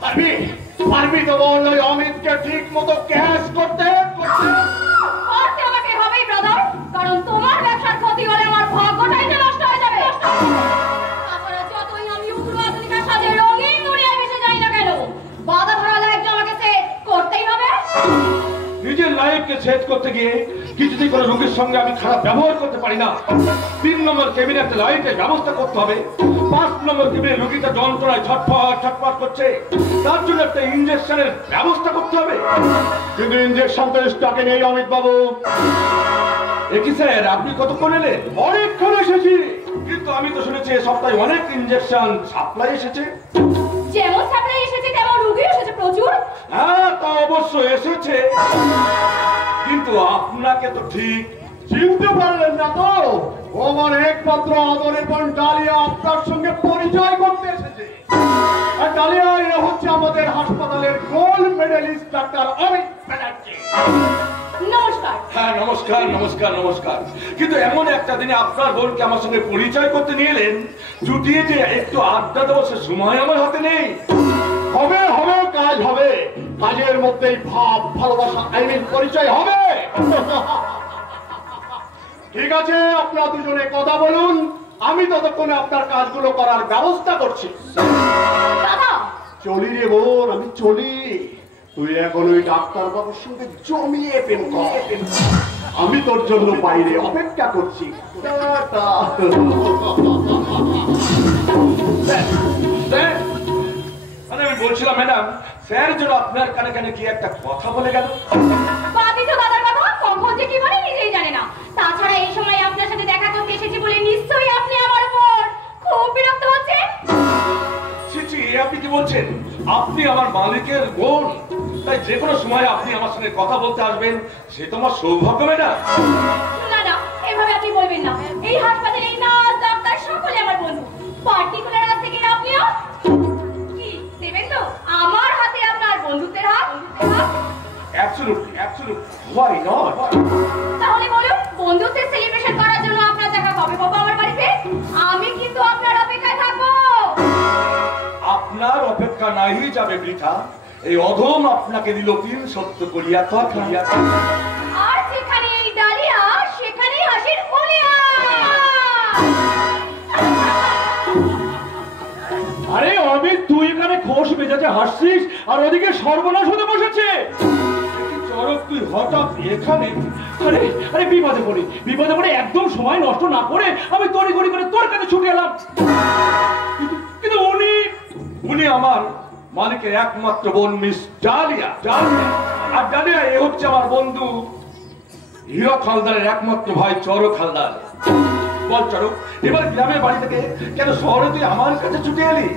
পারবি পারবি তো বল ওই অমিতকে ঠিক মতো ক্যাশ করতে করতে আমাকে হবেই ব্রাদার, কারণ তোমার ব্যবসার ক্ষতি হলে আমার ভাগ্যটাই যে নষ্ট হয়ে যাবে। তাছাড়া যতই আমি উগ্র আধুনিকার সাথে রঙিন দুনিয়ায় মিশে যাই না কেন, বাধা ধরা লাইফটা আমাকে সেট করতেই হবে। নিজের লাইফকে সেট করতে গিয়ে কিছুতেই কোনো রোগীর সঙ্গে আমি খারাপ ব্যবহার করতে পারি না। 3 নম্বর কেবিনে একটা লাইটের ব্যবস্থা করতে হবে। 5 নম্বর কেবিনে রোগীটা যন্ত্রণায় ছটফট ছটফট করছে, তার জন্য একটা ইঞ্জেকশনের ব্যবস্থা করতে হবে। কিন্তু ইঞ্জেকশন তো স্টকে নেই অমিত বাবু। একই স্যার, আপনি কতক্ষণ এলেন? অনেকক্ষণ এসেছি, কিন্তু আমি তো শুনেছি এ সপ্তাহে অনেক ইঞ্জেকশন সাপ্লাই এসেছে। যেমন সাপ্লাই এসেছে তেমন রোগী এসেছে প্রচুর। হ্যাঁ তা অবশ্য এসেছে, কিন্তু আপনাকে তো ঠিক চিনতে পারলেন না তো? ও আমার একমাত্র আদরের বোন ডালিয়া আপনার সঙ্গে পরিচয় করতে এসেছে। আর ডালিয়া এ হচ্ছে আমাদের হাসপাতালের gold medalist doctor Amit Banerjee. নমস্কার। হ্যাঁ নমস্কার নমস্কার নমস্কার। কিন্তু এমন একটা দিনে আপনার বোনকে আমার সঙ্গে পরিচয় করতে নিয়ে এলেন, জুটিয়ে যে একটু আড্ডা দেওয়ার সে সময় আমার হাতে নেই। হবে হবে, কাজ হবে, কাজের মধ্যেই ভাব ভালোবাসা পরিচয় হবে। ঠিক আছে, আপনারা দুজনে কথা বলুন, আমি ততক্ষণে আপনার কাজগুলো করার ব্যবস্থা করছি। চলি রে বোন, আমি চলি। তুই এখন ওই ডাক্তার বাবুর সঙ্গে জমিয়ে প্রেম কর, আমি তোর জন্য বাইরে অপেক্ষা করছি। আমি বলছিলাম ম্যাডাম, স্যার যেন আপনার কানে কানে কি একটা কথা বলে গেল। দাদার কথা কখন যে কি বলে নিজেই জানে না। তাছাড়া এই সময় আপনার সাথে দেখা করতে এসেছি বলে নিশ্চয়ই আপনি আমার উপর খুব বিরক্ত হচ্ছেন। ছি, আপনি কি বলছেন? আপনি আমার মালিকের বোন, তাই যে কোনো সময় আপনি আমার সঙ্গে কথা বলতে আসবেন, সে তো আমার সৌভাগ্য ম্যাডাম। না না, এভাবে আপনি বলবেন না। এই হাসপাতালে নার্স ডাক্তার সকলে আমার বন্ধু, পার্টিকুলার আজ থেকে আপনিও কি দেবেন তো আমার হাতে আপনার বন্ধুত্বের হাত? Absolutely absolutely, why not? তাহলে বলুন, বন্ধুত্বের সেলিব্রেশন করার জন্য আপনার দেখা কবে বাবা আমার বাড়িতে? আমি কিন্তু আপনার অপেক্ষায় থাকবো। আপনার অপেক্ষা নাই যাবে বৃথা। এই অধম আপনাকে দিল 3 সত্য করিয়া কথা। আর যেখানে এই ডালিয়া সেখানেই হাসির কলিয়া। আরে অমিত, তুই এখানে খোশ মেজাজে হাসছিস আর ওদিকে সর্বনাশ হতে বসেছে। চরক, তুই হঠাৎ এখানে? আরে আরে বিপদে পড়ে একদম সময় নষ্ট না করে আমি তড়িঘড়ি করে তোর কাছে ছুটে এলাম। কিন্তু উনি আমার মালিকের একমাত্র বোন মিস ডালিয়া। আর ডালিয়া এ হচ্ছে আমার বন্ধু হীরক হালদারের একমাত্র ভাই চরক হালদার। বল চরক, এবার গ্রামের বাড়ি থেকে কেন শহরে তুই আমার কাছে ছুটে এলি?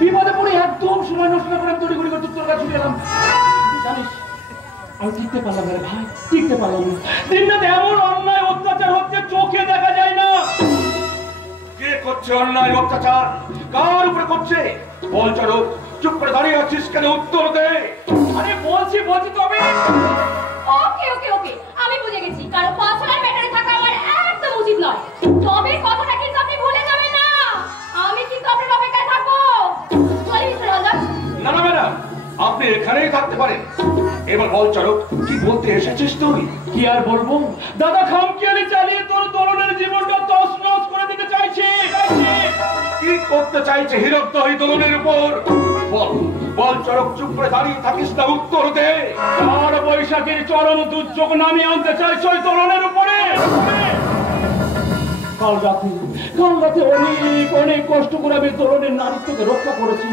বিপদে পড়ে একদম সময় নষ্ট না করে আমি তড়িঘড়ি করে তোর কাছে ছুটে এলাম। জানিস, আমি টিকতে পারলাম না ভাই, টিকতে পারলাম না। দিন রাতে এমন অন্যায় অত্যাচার হচ্ছে, চোখে দেখা যায় না। কে করছে অন্যায় অত্যাচার? কার উপরে করছে? বল চরক, চুপ করে দাঁড়িয়ে আছিস কেন? উত্তর দে। আরে বলছি তবে। ওকে, আমি বুঝে গেছি। কারণ পার্সোনাল ম্যাটারে থাকা আমার একদম উচিত নয়। তবে কথাটা কিন্তু আপনি ভুলে যাবেন না, আমি কিন্তু আপনার অপেক্ষায় থাকবো। চলি মিস্টার হালদার। না না ম্যাডাম, আপনি এখানেই থাকতে পারেন। এবার বল চরক, কি বলতে এসেছিস তুই? কি আর বলবো, দাদা খামখেয়ালি চালিয়ে তোর তরুণের জীবনটা তছনছ করে দিতে চাইছে। কি করতে চাইছে হীরক দহি দোলনের উপর? বল চরক, চুপ করে দাঁড়িয়ে থাকিস না, উত্তর দে। আর বৈশাখীর চরম দুর্যোগ নামিয়ে আনতে চাইছে ওই তরুণের উপরে। কাল রাতে অনেক কষ্ট করে আমি তরুণের নারীত্বকে রক্ষা করেছি।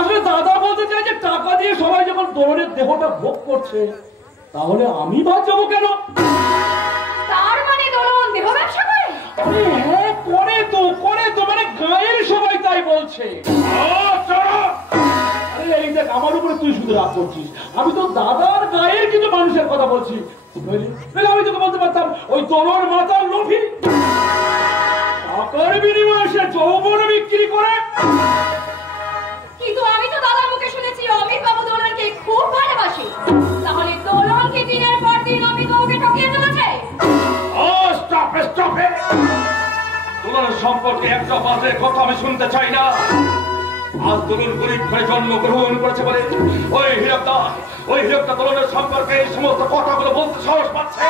আসলে দাদা বলতে চাই যে টাকা দিয়ে সবাই যখন তরুণের দেহটা ভোগ করছে, তাহলে আমি বাদ যাবো কেন? তার মানে তরুণ দেহ ব্যবসা করে? আরে হ্যাঁ, করে তো মানে গায়ের সবাই তাই বলছে। এই দেখ, আমার উপরে তুই শুধু রাগ করছিস। আমি তো দাদার গায়ের কিছু মানুষের কথা বলছি। আমি তোকে বলতে পারতাম ওই তরুণ মাতার লোভী, টাকার বিনিময়ে সে যৌবন বিক্রি করে। কিন্তু আমি তো দাদার মুখে শুনেছি অমিত বাবু দোলনকে খুব ভালোবাসে। তাহলে দোলন কি দিনের পর দিন অমিত বাবুকে ঠকিয়ে চলেছে? Stop it. দোলনের সম্পর্কে একটা বাজে কথা আমি শুনতে চাই না। আজ দোলন গরিব ঘরে জন্মগ্রহণ করেছে বলে ওই হীরকটা দোলনের সম্পর্কে এই সমস্ত কথাগুলো বলতে সাহস পাচ্ছে।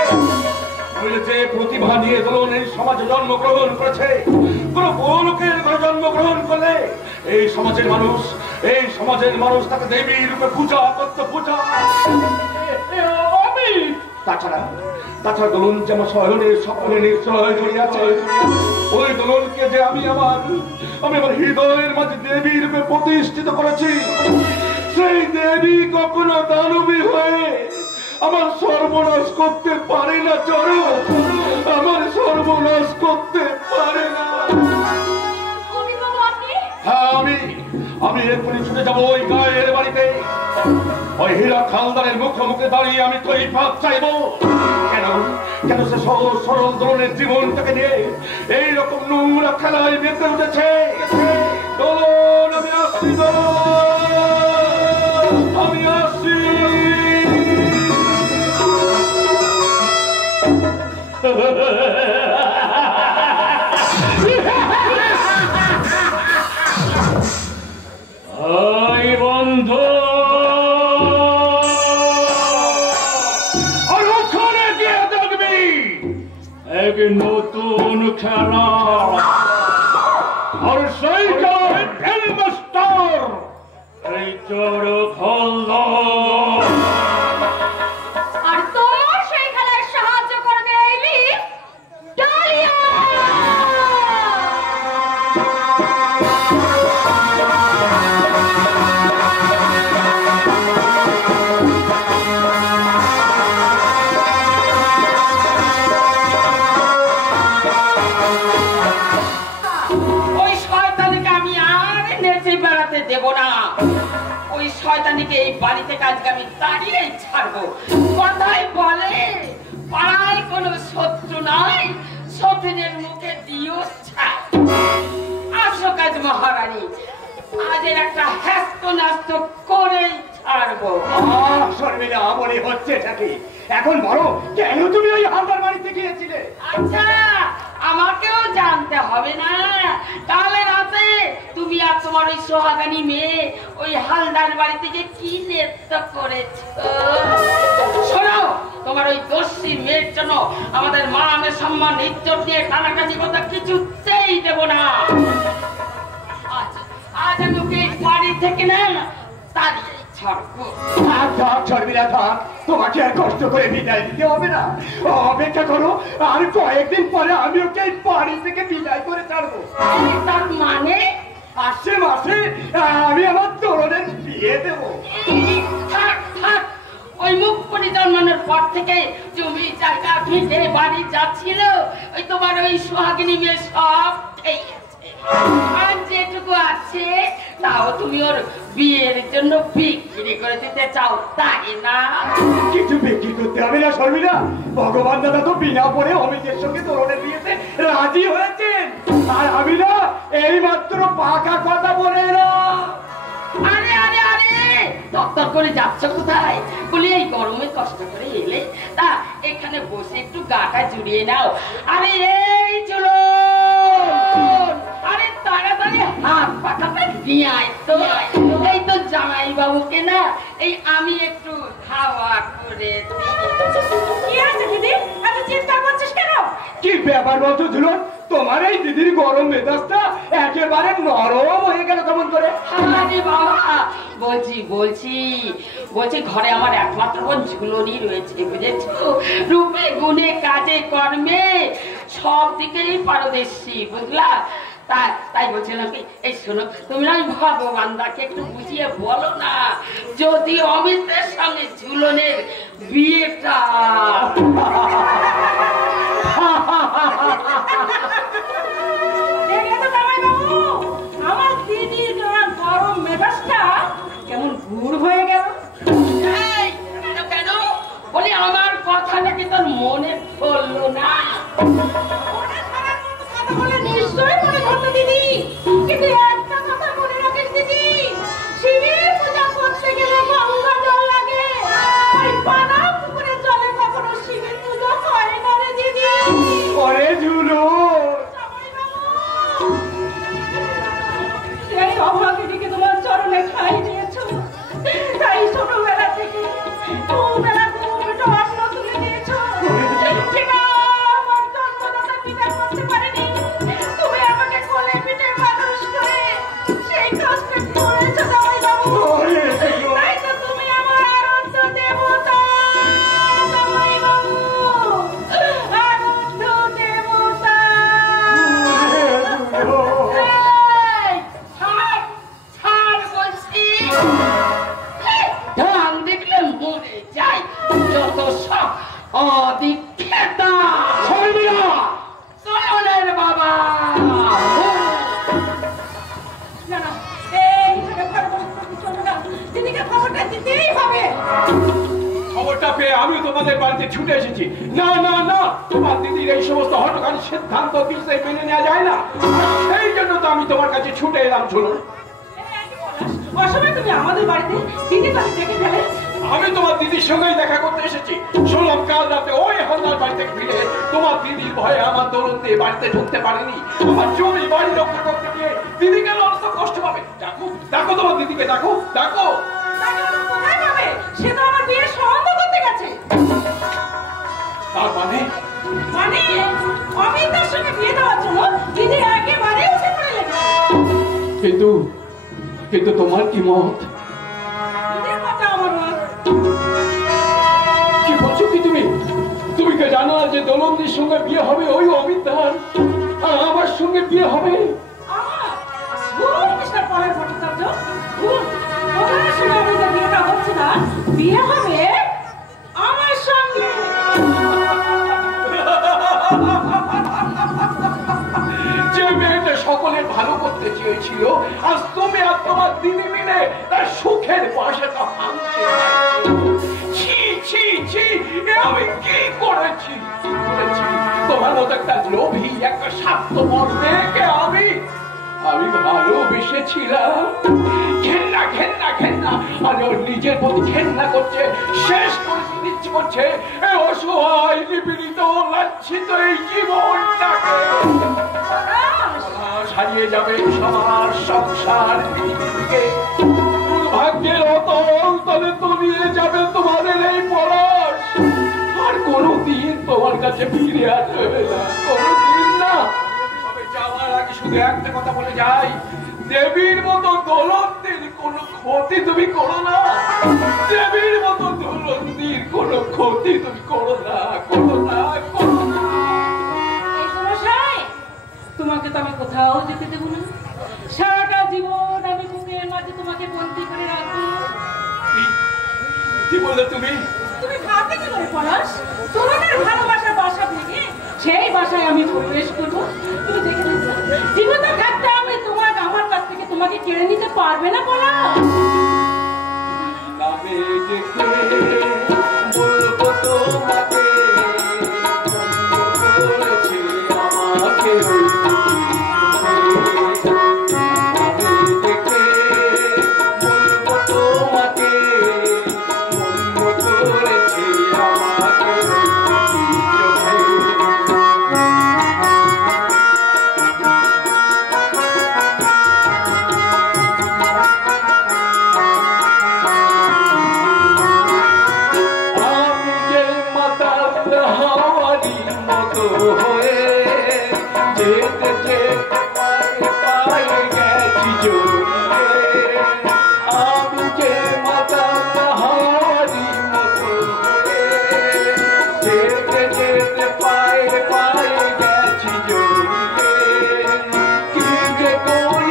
যে প্রতিভা নিয়ে দোলন এই সমাজে জন্মগ্রহণ করেছে, কোন বউলোকের ঘরে জন্মগ্রহণ করলে এই সমাজের মানুষ তাকে দেবীর রূপে পূজা করতে পূজা। তাছাড়া দোলন যেমন শহরের স্বপ্নে নিশ্চয় জড়িয়েছে, ওই দোলনকে যে আমি আমার হৃদয়ের মাঝে দেবী রূপে প্রতিষ্ঠিত করেছি, সেই দেবী কখনো দানবী হয়ে আমার সর্বনাশ করতে পারে না চরক, আমার সর্বনাশ করতে পারে না। হ্যাঁ, আমি এক্ষুনি ছুটে যাবো ওই গায়ের বাড়িতে। ওই হীরা খালদারের মুখোমুখি দাঁড়িয়ে আমি কৈফিয়ত চাইব। কেন কেন সে সহজ সরল ধরনের জীবনটাকে নিয়ে এইরকম নোংরা খেলায় মেতে উঠেছে? চলুন আমি আসছি, আমি আসছি। বন্ধু আর ওখানে গিয়ে দেখবি এক নতুন খেলা, আর সেই খেলায় হেডমাস্টার এই চোর খালদার। আর তোমার সেই খেলায় সাহায্য করবে এলি ডালিয়া। ওই শয়তানিকে আমি আর নেচে বেড়াতে দেব না। ওই শয়তানিকে এই বাড়ি থেকে আজকে আমি তাড়িয়ে ছাড়বো। কথাই বলে পাড়ায় কোনো শত্রু নাই, শত্রুদের মুখে দিও ছাড়। আসো কাজ মহারানী, আজের একটা হ্যাস্ত নাস্ত করেই ছাড়বো। শর্মিলা, মনে হচ্ছে নাকি এখন বলো কেন তুমি ওই হালদার বাড়িতে গিয়েছিলে? আচ্ছা, আমাকেও জানতে হবে না? কাল রাতে তুমি আর তোমার ওই সোহাগানী মেয়ে ওই হালদার বাড়ি থেকে কি নৃত্য করেছো? শোনো, তোমার ওই দোষী মেয়ের জন্য আমাদের মানের সম্মান ইজ্জত নিয়ে টানাটানি কথা কিছুতেই দেব না। আজ আজ আমি ওকে বাড়ি থেকে না তাড়িয়ে ছাড়বো। শর্মিলা থাক, তোমাকে আর কষ্ট করে বিদায় দিতে হবে না। অপেক্ষা করো, আর কয়েকদিন পরে আমি ওকে এই বাড়ি থেকে বিদায় করে ছাড়বো। তার মানে আসে মাসে আমি আমার তরুণের বিয়ে দেবো। থাক থাক, ওই মুখ করে জন্মানোর পর থেকে জমি জায়গা ভিটে বাড়ি যাচ্ছিল ওই তোমার ওই সোহাগিনী মেয়ে সব খেয়েছে। আর যেটুকু আছে তাও তুমি ওর বিয়ের জন্য বিক্রি করে দিতে চাও, তাই না? কিছু বিক্রি করতে হবে না শর্মিলা, ভগবান দাদা তো বিনা পরে অমিতের সঙ্গে তরুণের বিয়েতে রাজি হয়েছেন। আর আমি না এই মাত্র পাকা কথা বলে না। আরে আরে আরে, দপ্তর করে যাচ্ছ কোথায়? বলি এই গরমে কষ্ট করে এলে, তা এখানে বসে একটু গাটা জুড়িয়ে নাও। আরে এই চলো, আরে তাড়াতাড়ি হাত পাখাটা নিয়ে আয় তো। এই তো জামাই বাবুকে না এই আমি একটু খাওয়া করে কি আছে দিদি, এত চিন্তা করছিস কেন? কি ব্যাপার বলতো ঝুলন, তোমার এই দিদির গরম মেজাজটা একেবারে নরম হয়ে গেল কেমন করে? আরে বাবা, বলছি বলছি বলছি ঘরে আমার একমাত্র বোন ঝুলনি রয়েছে, বুঝেছো? রূপে গুণে কাজে কর্মে সব দিকেই পারদর্শী, বুঝলা? তাই বলছিলাম কি, এই শোনো, তুমি না ভগবান দাকে একটু বুঝিয়ে বলো না যদি অমিতের সঙ্গে ঝুলনের বিয়েটা। দেখলে তো জামাই বাবু, আমার দিদির গরম মেজাজটা কেমন ঘুর হয়ে গেল। এই, কেন কেন বলি, আমার কথা নাকি তোর মনে পড়লো না? কথা বলে নিশ্চয়ই মনে ধরতো দিদি, কিন্তু একটা কথা মনে রাখিস দিদি, শিবের পূজা করতে গেলে গঙ্গা জল লাগে, ওই পানা পুকুরের জলে কখনো শিবের পূজা হয় না রে দিদি। ওরে ঝুলন, সেই অভাগিনীকে তোমার চরণে খাই দিয়েছো, তাই ছোটবেলা থেকে দুবেলা দুটো অন্ন তুলে দিয়েছো। ঠিক আমার জন্মদাতা পিতা করতে পারেনি, তুমি আমাকে কোলে পিঠে মানুষ করে সেই কষ্টে করেছো জামাই বাবু। ওরে তাই তো তুমি আমার আরাধ্য দেবতা জামাই বাবু, আরাধ্য দেবতা। এই, ছাড়, ছাড় বলছি। ঢং দেখলে মরে যাই, যত সব অদীক্ষেতা। চলনের বাবা, না না, এই ঘরে ঘরে বসে থাকতে চলবে না, দিদিকে খবরটা দিতেই হবে। পেয়ে আমি তোমাদের বাড়িতে ছুটে এসেছি। না না না, তোমার দিদির এই সমস্ত হটকারী সিদ্ধান্ত কিছুতেই মেনে নেওয়া যায় না। সেই জন্য তো আমি তোমার কাছে ছুটে এলাম। শুনুন, অসময় তুমি আমাদের বাড়িতে দিদির বাড়ি দেখে ফেলে। আমি তোমার দিদির সঙ্গেই দেখা করতে এসেছি। শুনলাম কাল রাতে ওই হালদার বাড়ি থেকে ফিরে তোমার দিদির ভয়ে আমার দৌলত দিয়ে বাড়িতে ঢুকতে পারেনি। আমার জমি বাড়ি রক্ষা করতে গিয়ে দিদি কেন অত কষ্ট পাবে? ডাকো ডাকো, তোমার দিদিকে ডাকো ডাকো। কোথায় যাবে? সে তো আমার বিয়ের সম্বন্ধ করতে গেছে। তার মানে আমি তার সঙ্গে বিয়ে দেওয়ার জন্য দিদি একেবারে উঠে পড়ে লেগে। কিন্তু তোমার কি মত? দিদির কথা আমার মত। কি বলছো কি তুমি? তুমি কে জানো যে দোলন্দির সঙ্গে বিয়ে হবে ওই অমিতার, আর আমার সঙ্গে বিয়ে হবে বিয়ে হবে আমার সঙ্গে। যে মেয়েটা সকলের ভালো করতে চেয়েছিল, আজ তুমি আর তোমার দিদি মিলে তার সুখের পাশে তো হামছে। ছি ছি ছি, এ আমি কি করেছি? তোমার মতো একটা লোভী, একটা স্বার্থপর মেয়েকে আমি ভালোবেসেছিলাম। ঘেন্না ঘেন্না ঘেন্না, আর ওর নিজের প্রতি ঘেন্না করছে, শেষ করে দিচ্ছে করছে এই অসহায় নিপীড়িত লাঞ্ছিত এই জীবনটাকে। হারিয়ে যাবে সবার সংসার পৃথিবীকে, দুর্ভাগ্যের অতল তলে তলিয়ে যাবে তোমাদের এই পরশ। আর কোনদিন তোমার কাছে ফিরে আসবে না, কোনদিন না। তবে যাওয়ার আগে শুধু একটা কথা বলে যাই, দেবীর মতো দোলন্দির কোনো ক্ষতি তুমি করো না। দেবীর মতো দোলন্দির কোনো ক্ষতি তুমি করো না, করো না, করো না। তোমাকে তো আমি কোথাও যেতে দেবো না। সারাটা জীবন আমি বুকের মাঝে তোমাকে বন্দি করে রাখবো। কি বললে তুমি? তুমি ভাবতে কি করে পলাশ? তোমাদের ভালোবাসার বাসা ভেঙে সেই বাসায় আমি প্রবেশ করবো। তুমি দেখে নিচ্ছ জীবনে থাকতে আমি আমার কাছ থেকে তোমাকে কেড়ে নিতে পারবে না পলাশ। নামে দেখে বলবো তোমাকে, করেছে আমাকে ওই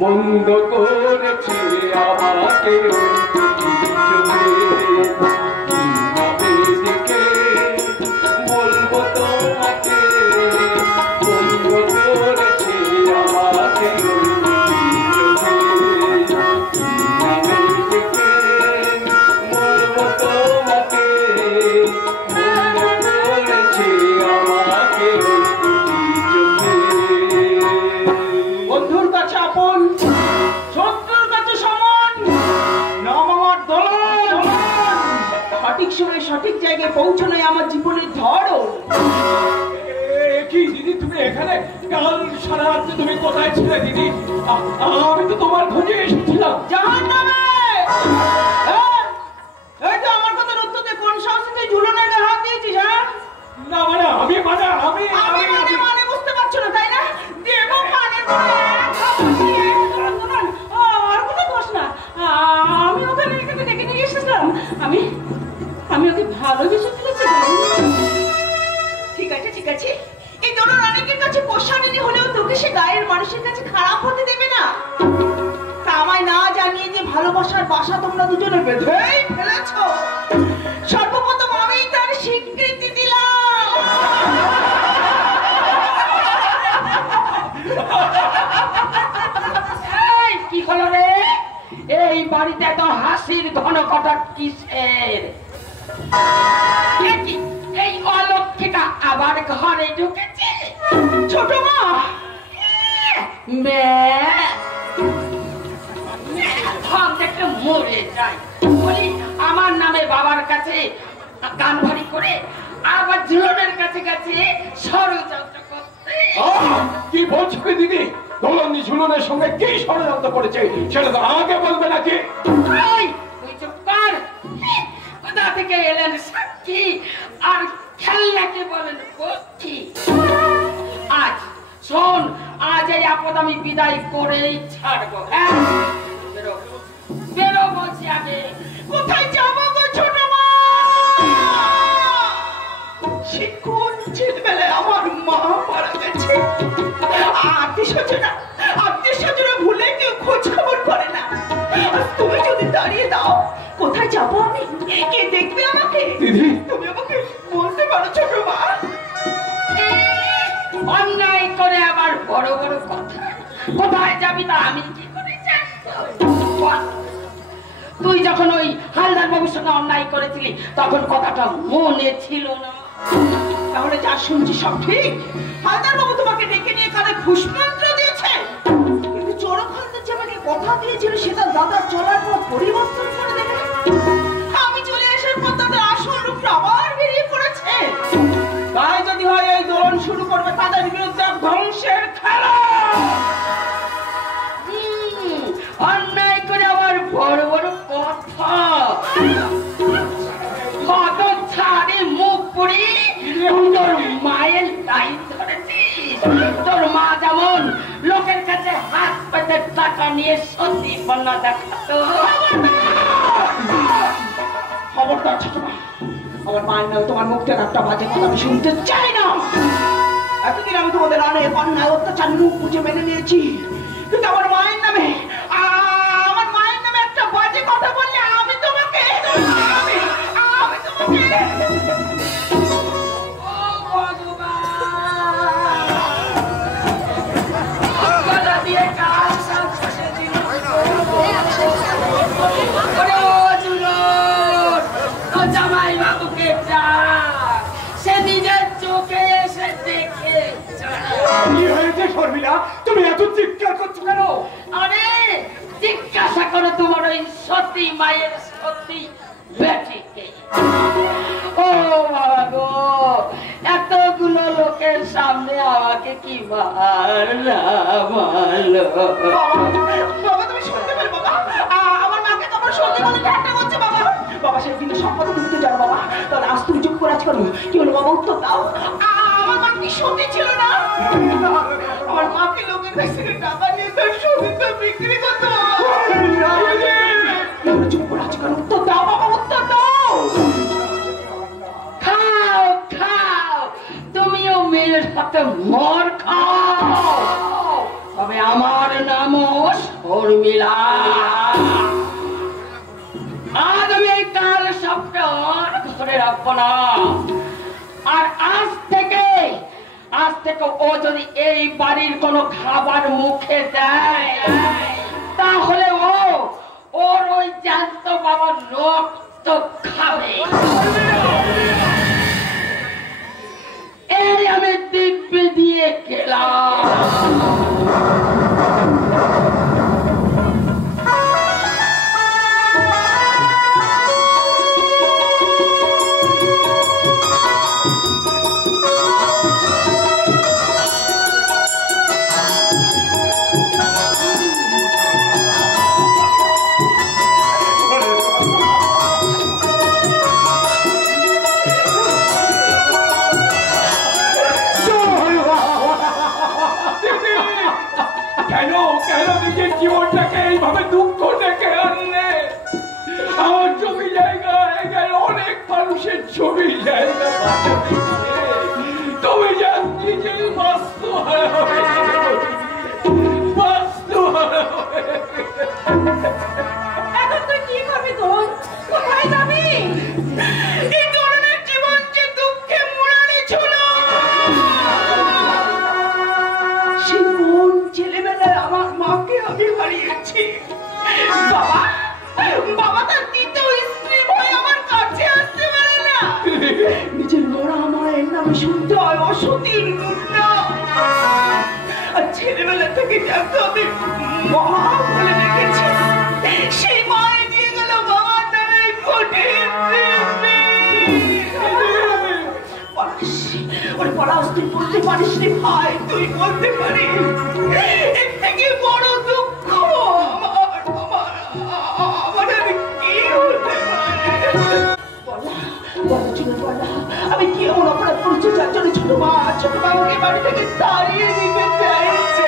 মন্দ করেছে আমাকে বলবো তোমাকে, মন্দ করেছে আমাকে বলবো তোমাকে, মন্দ করেছে আমাকে। বন্ধুর কাছে আপন, শত্রুর কাছে সমান। নাম আমার দোলন। সঠিক সময়ে সঠিক জায়গায় পৌঁছানোই আমার জীবনের ধরন। কি দিদি তুমি এখানে? কাল সারা রাত্রে তুমি কোথায় ছিলে দিদি? আমি তো তোমার খোঁজে এসেছিলাম। জাহান্নামে! এই তো আমার কথার উত্তর দিয়ে কোন সাহসে তুই ঝুলনের গায়ে হাত দিয়েছিস? হ্যাঁ না মানে বুঝতে পারছো না তাই না? দেবো কানের পরে আর কোনো দোষ না। আমি ওখানে এখানে ডেকে নিয়ে এসেছিলাম। আমি ওকে ভালোবেসে ফেলেছি। ঠিক আছে এই দোলন অনেকের কাছে পোষানি হলেও তোকে সে গায়ের মানুষের কাছে খারাপ হতে দেবে না। তা আমায় না জানিয়ে যে ভালোবাসার বাসা তোমরা দুজনে বেঁধেই ফেলেছ, সর্বপ্রথম আমি তার স্বীকৃতি দিলাম। কি হলো রে? এই বাড়িতে এত হাসির ঘন ঘটা কিসের? এই অলক্ষীটা আবার ঘরে ঢুকেছে। ছোট মা দেখে মরে যায়। বলি আমার নামে বাবার কাছে কান ভারী করে আবার ঝুলনের কাছে কাছে ষড়যন্ত্র করতে। কি বলছো দিদি? দোলনি ঝুলনের সঙ্গে কি ষড়যন্ত্র করেছে সেটা তো আমাকে বলবে নাকি? তুই চুপ কর। কোথা থেকে এলেন সাক্ষী আর খেলনাকে বলেন পক্ষী? আজ শোন, আজ এই আপদ আমি বিদায় করেই ছাড়বো। বেরো বলছি আগে। কোথায় যাবো গো ছোট মা? শিক্ষণ ছেলেবেলায় আমার মা মারা গেছে। আত্মীয় স্বজনা ভুলে কেউ খোঁজ খবর করে না। তুমি যদি দাঁড়িয়ে দাও, কোথায় যাবো আমি? কে দেখবে আমাকে? দিদি, তুমি আমাকে বলতে পারো ছোট মা? অন্যায় করে আবার বড় বড় কথা। কোথায় যাবি তা আমি কি করে জানবো? তুই যখন ওই হালদার বাবুর সঙ্গে অন্যায় করেছিলি তখন কথাটা মনে ছিল না। তাহলে যা শুনছি সব ঠিক? হালদার বাবু তোমাকে ডেকে নিয়ে কানে পুষ্পমন্ত্র দিয়েছে, কিন্তু চোরক হালদার যে আমাকে কথা দিয়েছিল সেটা দাদা চলার পর পরিবর্তন করে দেবে। আমি চলে আসার পর তাদের আসল রূপটা আবার বেরিয়ে পড়েছে। তাই যদি হয় এই দোলন শুরু করবে তাদের বিরুদ্ধে ধ্বংসের খেলা। অন্যায় করে আবার বড় বড় কথা। কত ছাড়ে মুখ পুড়ি তোর মায়ের লাইন ধরেছিস। তোর মা যেমন লোকের কাছে হাত পেতে টাকা নিয়ে সত্যি বন্যা দেখাতো। খবরদার ছোট মা, আমার মায়ের নামে তোমার মুখ থেকে একটা বাজে কথা আমি শুনতে চাই না। এতদিন আমি তোমাদের অনেক অন্যায় অত্যাচার মুখ বুঝে মেনে নিয়েছি, কিন্তু আমার মায়ের নামে একটা বাজে কথা বললে আমি তোমাকে জামাই বাবুকে ডাক, সে নিজের চোখে এসে দেখে। কি হয়েছে শর্মিলা, তুমি এত চিৎকার করছো কেন? আরে জিজ্ঞাসা করো তোমার ওই সতী মায়ের সতী বেটিকে। ও বাবা গো, এতগুলো লোকের সামনে আমাকে কি মারলো। বাবা তুমি শুনতে পেলে? বাবা আমার মাকে তোমার সত্যি বলে ঠাট্টা করছে। বাবা বাবা সেই দিনে সম্পদ উঠতে যাও। বাবা তাহলে আজ তুমি চুপ করে আজ করো। কি হলো বাবা, উত্তর দাও। আমার মা কি সত্যি ছিল না? আমার মাকে লোকের কাছ থেকে টাকা নিয়ে তার সতীটা বিক্রি করতো। চুপ করে আজ করো, উত্তর দাও বাবা, উত্তর দাও। খাও খাও, তুমিও মেয়ের সাথে মর খাও, তবে আমার নামও শর্মিলা। আজ আমি কাল সপ্তাহ ঘরে রাখবো না। আর আজ থেকে ও যদি এই বাড়ির কোনো খাবার মুখে দেয় তাহলে ওর ওই জ্যান্ত বাবার রক্ত খাবে। এই আমি দিব্যি দিয়ে গেলাম। আমাকে শুনতে হয় অসতীর মুখটা। আর ছেলেবেলা থেকে যাকে আমি মা বলে রেখেছি, সেই মায়ে দিয়ে গেল বাবার নামে কঠিন পড়াশ। তুই বলতে পারিস রে ভাই, তুই বলতে পারিস? এর থেকে বড় দুঃখ আমার আমি কি হতে পারে? আমি কি এমন অপরাধ করছি যার জন্য ছোট মাকে বাড়ি থেকে তাড়িয়ে দিতে চাইছে?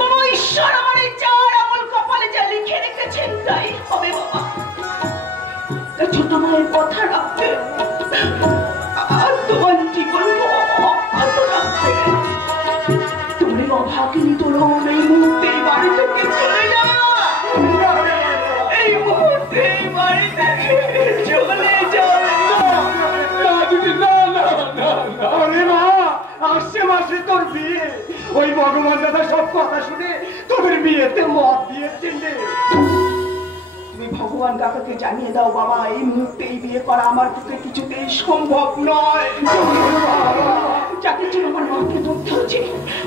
বাবা, ঈশ্বর আমার এই চার আমল কপালে যা লিখে রেখেছেন তাই হবে বাবা। ছোট মায়ের কথা রাখবে আর তোমার জীবন অব্যাহত রাখবে। তুমি অভাগিনী তরুণ এই মুহূর্তে বাড়ি থেকে চলে যাও, এই মুহূর্তে বাড়ি থেকে চলে যাও। আসছে মাসে তোর বিয়ে, ওই ভগবান দাদা সব কথা শুনে তোদের বিয়েতে মত দিয়েছিলে। তুমি ভগবান কাকাকে জানিয়ে দাও বাবা, এই মুহূর্তে এই বিয়ে করা আমার পক্ষে কিছুতেই সম্ভব নয়। যাকে জন্য আমার মাকে ধরতে হচ্ছে,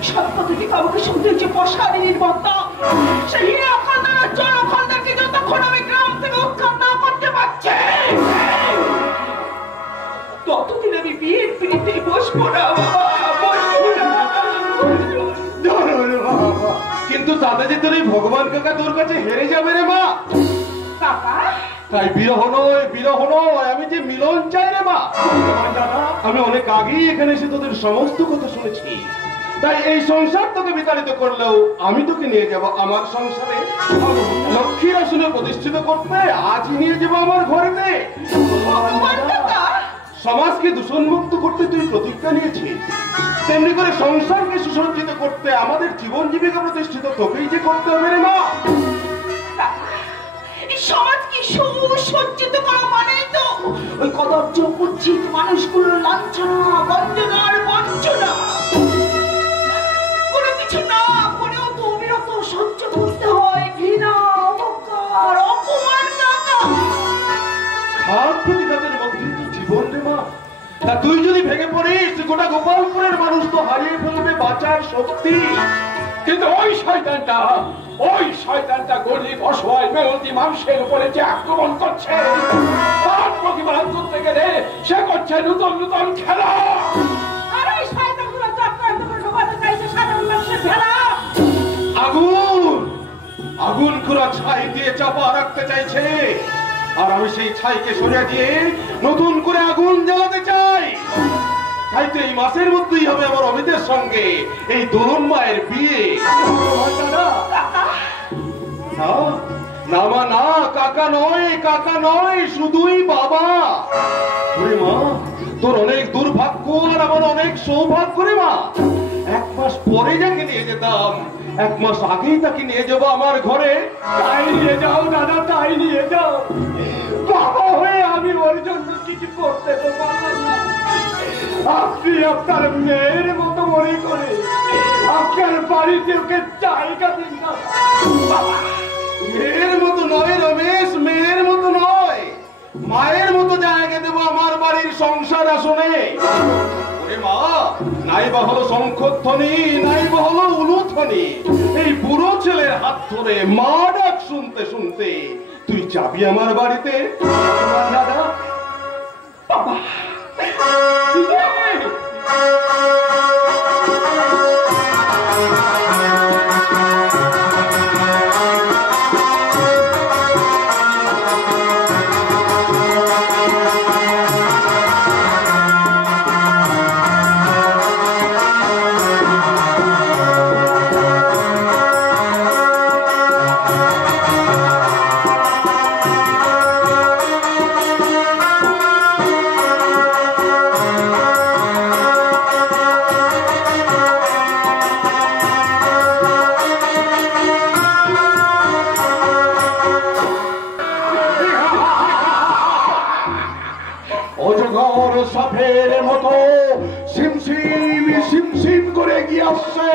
সব কথা থেকে আমাকে শুনতে হচ্ছে পশারিনীর বার্তা। সেই হীরা খানদার আর জন খানদারকে যতক্ষণ আমি গ্রাম থেকে উৎখাত না করতে পারছি, ততদিন আমি বিয়ের পিড়িতে বসবো না বাবা, বসবো না। কিন্তু তাতে যে তোর এই ভগবান কাকা তোর কাছে হেরে যাবে রে মা। কাকা তাই বিরহ নয়, আমি যে মিলন চাই রে মা। আমি অনেক আগেই এখানে এসে তোদের সমস্ত কথা শুনেছি, তাই এই সংসার তোকে বিতাড়িত করলেও আমি তোকে নিয়ে যাব আমার সংসারে। লক্ষ্মীর আসনে প্রতিষ্ঠিত করতে আজই নিয়ে যাবো আমার ঘরেতে। সমাজকে দূষণমুক্ত করতে তুই প্রতিজ্ঞা নিয়েছিস, তেমনি করে সংসারকে সুসজ্জিত করতে আমাদের জীবন জীবিকা প্রতিষ্ঠিত তোকেই যে করতে হবে রে মা। সমাজকে সুসজ্জিত করা মানেই তো ওই কদর্য কুচ্ছিত মানুষগুলোর লাঞ্ছনা, বঞ্চনার বঞ্চনা। কোনো কিছু না করেও তো অবিরত সহ্য করতে হয় ঘৃণা, অবজ্ঞার, অপমান। ঘাত প্রতিঘাতের মধ্যে তুই জীবন রে মা। তা তুই যদি ভেঙে পড়িস, গোটা গোপালপুরের মানুষ তো হারিয়ে ফেলবে বাঁচার শক্তি। কিন্তু ওই শয়তানটা গরিব অসহায় মেহনতি মানুষের উপরে যে আক্রমণ করছে, তার প্রতিবাদ করতে গেলে সে করছে নতুন নতুন খেলা। আর ওই শয়তানগুলো চক্রান্ত করে ঢোকাতে চাইছে সাধারণ মানুষের ভেলা। আগুন খোলা ছাই দিয়ে চাপা রাখতে চাইছে, আর আমি সেই ছাইকে সরিয়ে দিয়ে নতুন করে আগুন জ্বালাতে চাই। তাই তো এই মাসের মধ্যেই হবে আমার অমিতের সঙ্গে এই দোলন মায়ের বিয়ে। না মা না, কাকা নয়, শুধুই বাবা। ওরে মা, তোর অনেক দুর্ভাগ্য আর আমার অনেক সৌভাগ্য রে মা। 1 মাস পরে যাকে নিয়ে যেতাম, 1 মাস আগেই তাকে নিয়ে যাবো আমার ঘরে। তাই নিয়ে যাও দাদা, তাই নিয়ে যাও। বাবা হয়ে আমি ওর জন্য কিছু করতে তো পারলাম না। আপনি আপনার মেয়ের মতো মনে করে আপনার বাড়িতে ওকে জায়গা দিন না। মেয়ের মতো নয় রমেশ, মেয়ের মতো নয়, মায়ের মতো জায়গা দেবো আমার বাড়ির সংসার আসনে। ওরে মা, নাই বা হলো শঙ্খধ্বনি, নাই বা হলো উলুধ্বনি, এই বুড়ো ছেলের হাত ধরে মা ডাক শুনতে শুনতে তুই যাবি আমার বাড়িতে। দাদা বাবা সাপের মতো সিমসিম সিমসিম করে এগিয়ে আসছে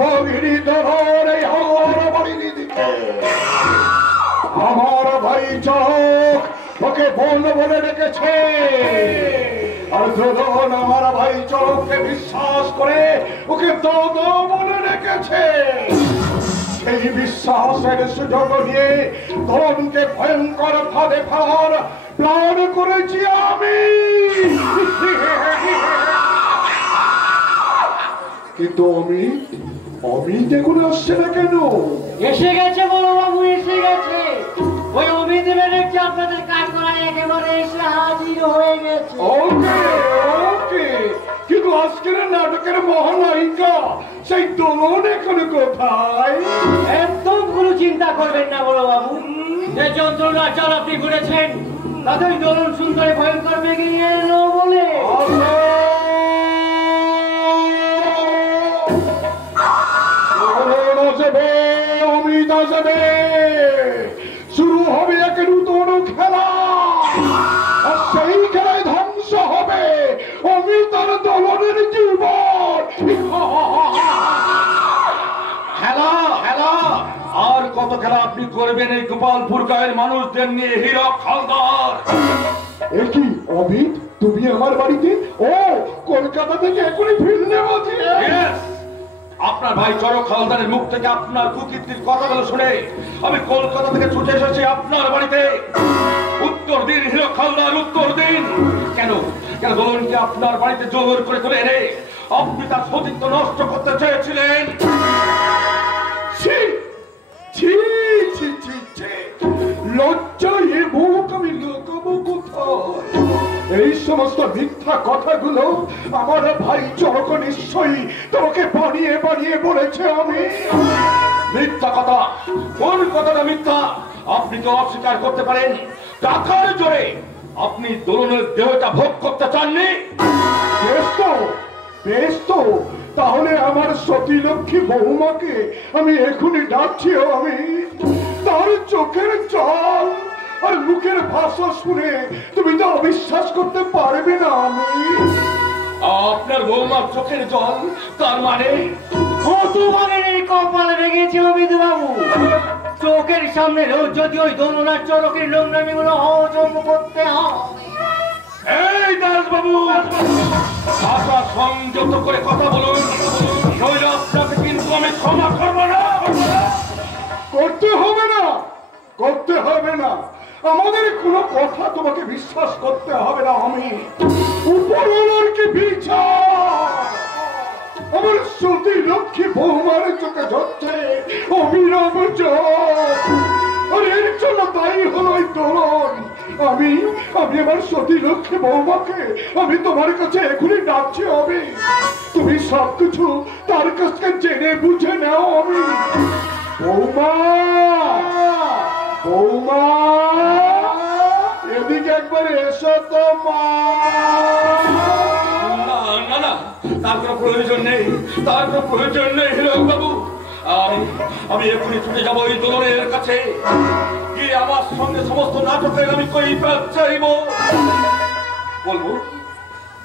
ভগিনী দলের এই আমার বাড়ির দিকে। আমার ভাই চরক ওকে বোন বলে রেখেছে, আর দোলন আমার ভাই চরককে বিশ্বাস করে ওকে দাদা বলে রেখেছে। এই বিশ্বাসের সুযোগ নিয়ে দোলনকে ভয়ঙ্কর ফাঁদে ফেলার প্ল্যান করেছি আমি। কিন্তু অমিত এখন আসছে না কেন? এসে গেছে বলো বাবু, এসে গেছে। ওই অমিত দেখছি আপনাদের কাজ করায় একেবারে এসে হাজির হয়ে গেছে। ওকে ওকে, কিন্তু আজকের নাটকের মহানায়িকা সেই দোলন এখন কোথায়? একদম কোনো চিন্তা করবেন না বলো বাবু, যে যন্ত্রণা চাল আপনি ঘুরেছেন তাতেই দোলন সুন্দরে ভয়ঙ্কর বেগে এলো বলে। অমিত আসবে, শুরু হবে এক নূতন খেলা, আর সেই খেলায় ধ্বংস হবে অমিত আর দোলনের জীবন। খেলা খেলা আর কত খেলা আপনি করবেন এই গোপালপুর গায়ের মানুষদের নিয়ে হীরক হালদার? কি অমিত, তুমি আমার বাড়িতে? ও কলকাতা থেকে এখনই ফিরলে বলছি। আপনার ভাই চরক হালদারের মুখ থেকে আপনার কুকীর্তির কথাগুলো শুনে আমি কলকাতা থেকে ছুটে এসেছি আপনার বাড়িতে। উত্তর দিন হীরক হালদার, উত্তর দিন। কেন কেন দোলনকে আপনার বাড়িতে জোর করে তুলে এনে আপনি তার সতীত্ব নষ্ট করতে চেয়েছিলেন? লজ্জায় এ মুখ আমি লুকাবো কোথায়? এই সমস্ত মিথ্যা কথাগুলো আমার ভাই চরক নিশ্চয়ই তোমাকে বানিয়ে বানিয়ে বলেছে। আমি মিথ্যা কথা? কোন কথাটা মিথ্যা? আপনি তো অস্বীকার করতে পারেন টাকার জোরে আপনি দোলনের দেহটা ভোগ করতে চাননি। বেশ তো, তাহলে আমার সতী লক্ষ্মী বৌমাকে আমি এখনই ডাকছি। আমি তার চোখের জল আর মুখের ভাষা শুনে তুমি তো অবিশ্বাস করতে পারবে না। আমি আপনার বৌমার চোখের জল, তার মানে তোমাদের এই কপালে লেগেছে অমিত বাবু। চোখের সামনে রোজ যদি ওই দোলনার চরকের নোংরামি গুলো হজম করতে হয়। এই দাস বাবু, ভাষা সংযত করে কথা বলুন, নইলে আপনাকে কিন্তু আমি ক্ষমা করবো না। করতে হবে না, আমাদের কোনো কথা তোমাকে বিশ্বাস করতে হবে না। আমি উপরওয়ালার কি বিচার? আমার সতী লক্ষ্মী বৌমার চোখে ধরছে অবিরাম জল, আর এর জন্য দায়ী হলো এই দোলন। আমি আমার সতী লক্ষ্মী বৌমাকে আমি তোমার কাছে এখনই ডাকছি। হবে তুমি সবকিছু তার কাছ থেকে জেনে বুঝে নাও। আমি বৌমা, বৌমা এদিকে একবার এসো তো মা। না না, তার কোনো প্রয়োজন নেই, তার কোনো প্রয়োজন নেই হীরক বাবু। আমি এখনই ছুটে যাবো ওই দোলনের কাছে, গিয়ে আমার সঙ্গে সমস্ত নাটকের আমি কৈফিয়ত চাইব।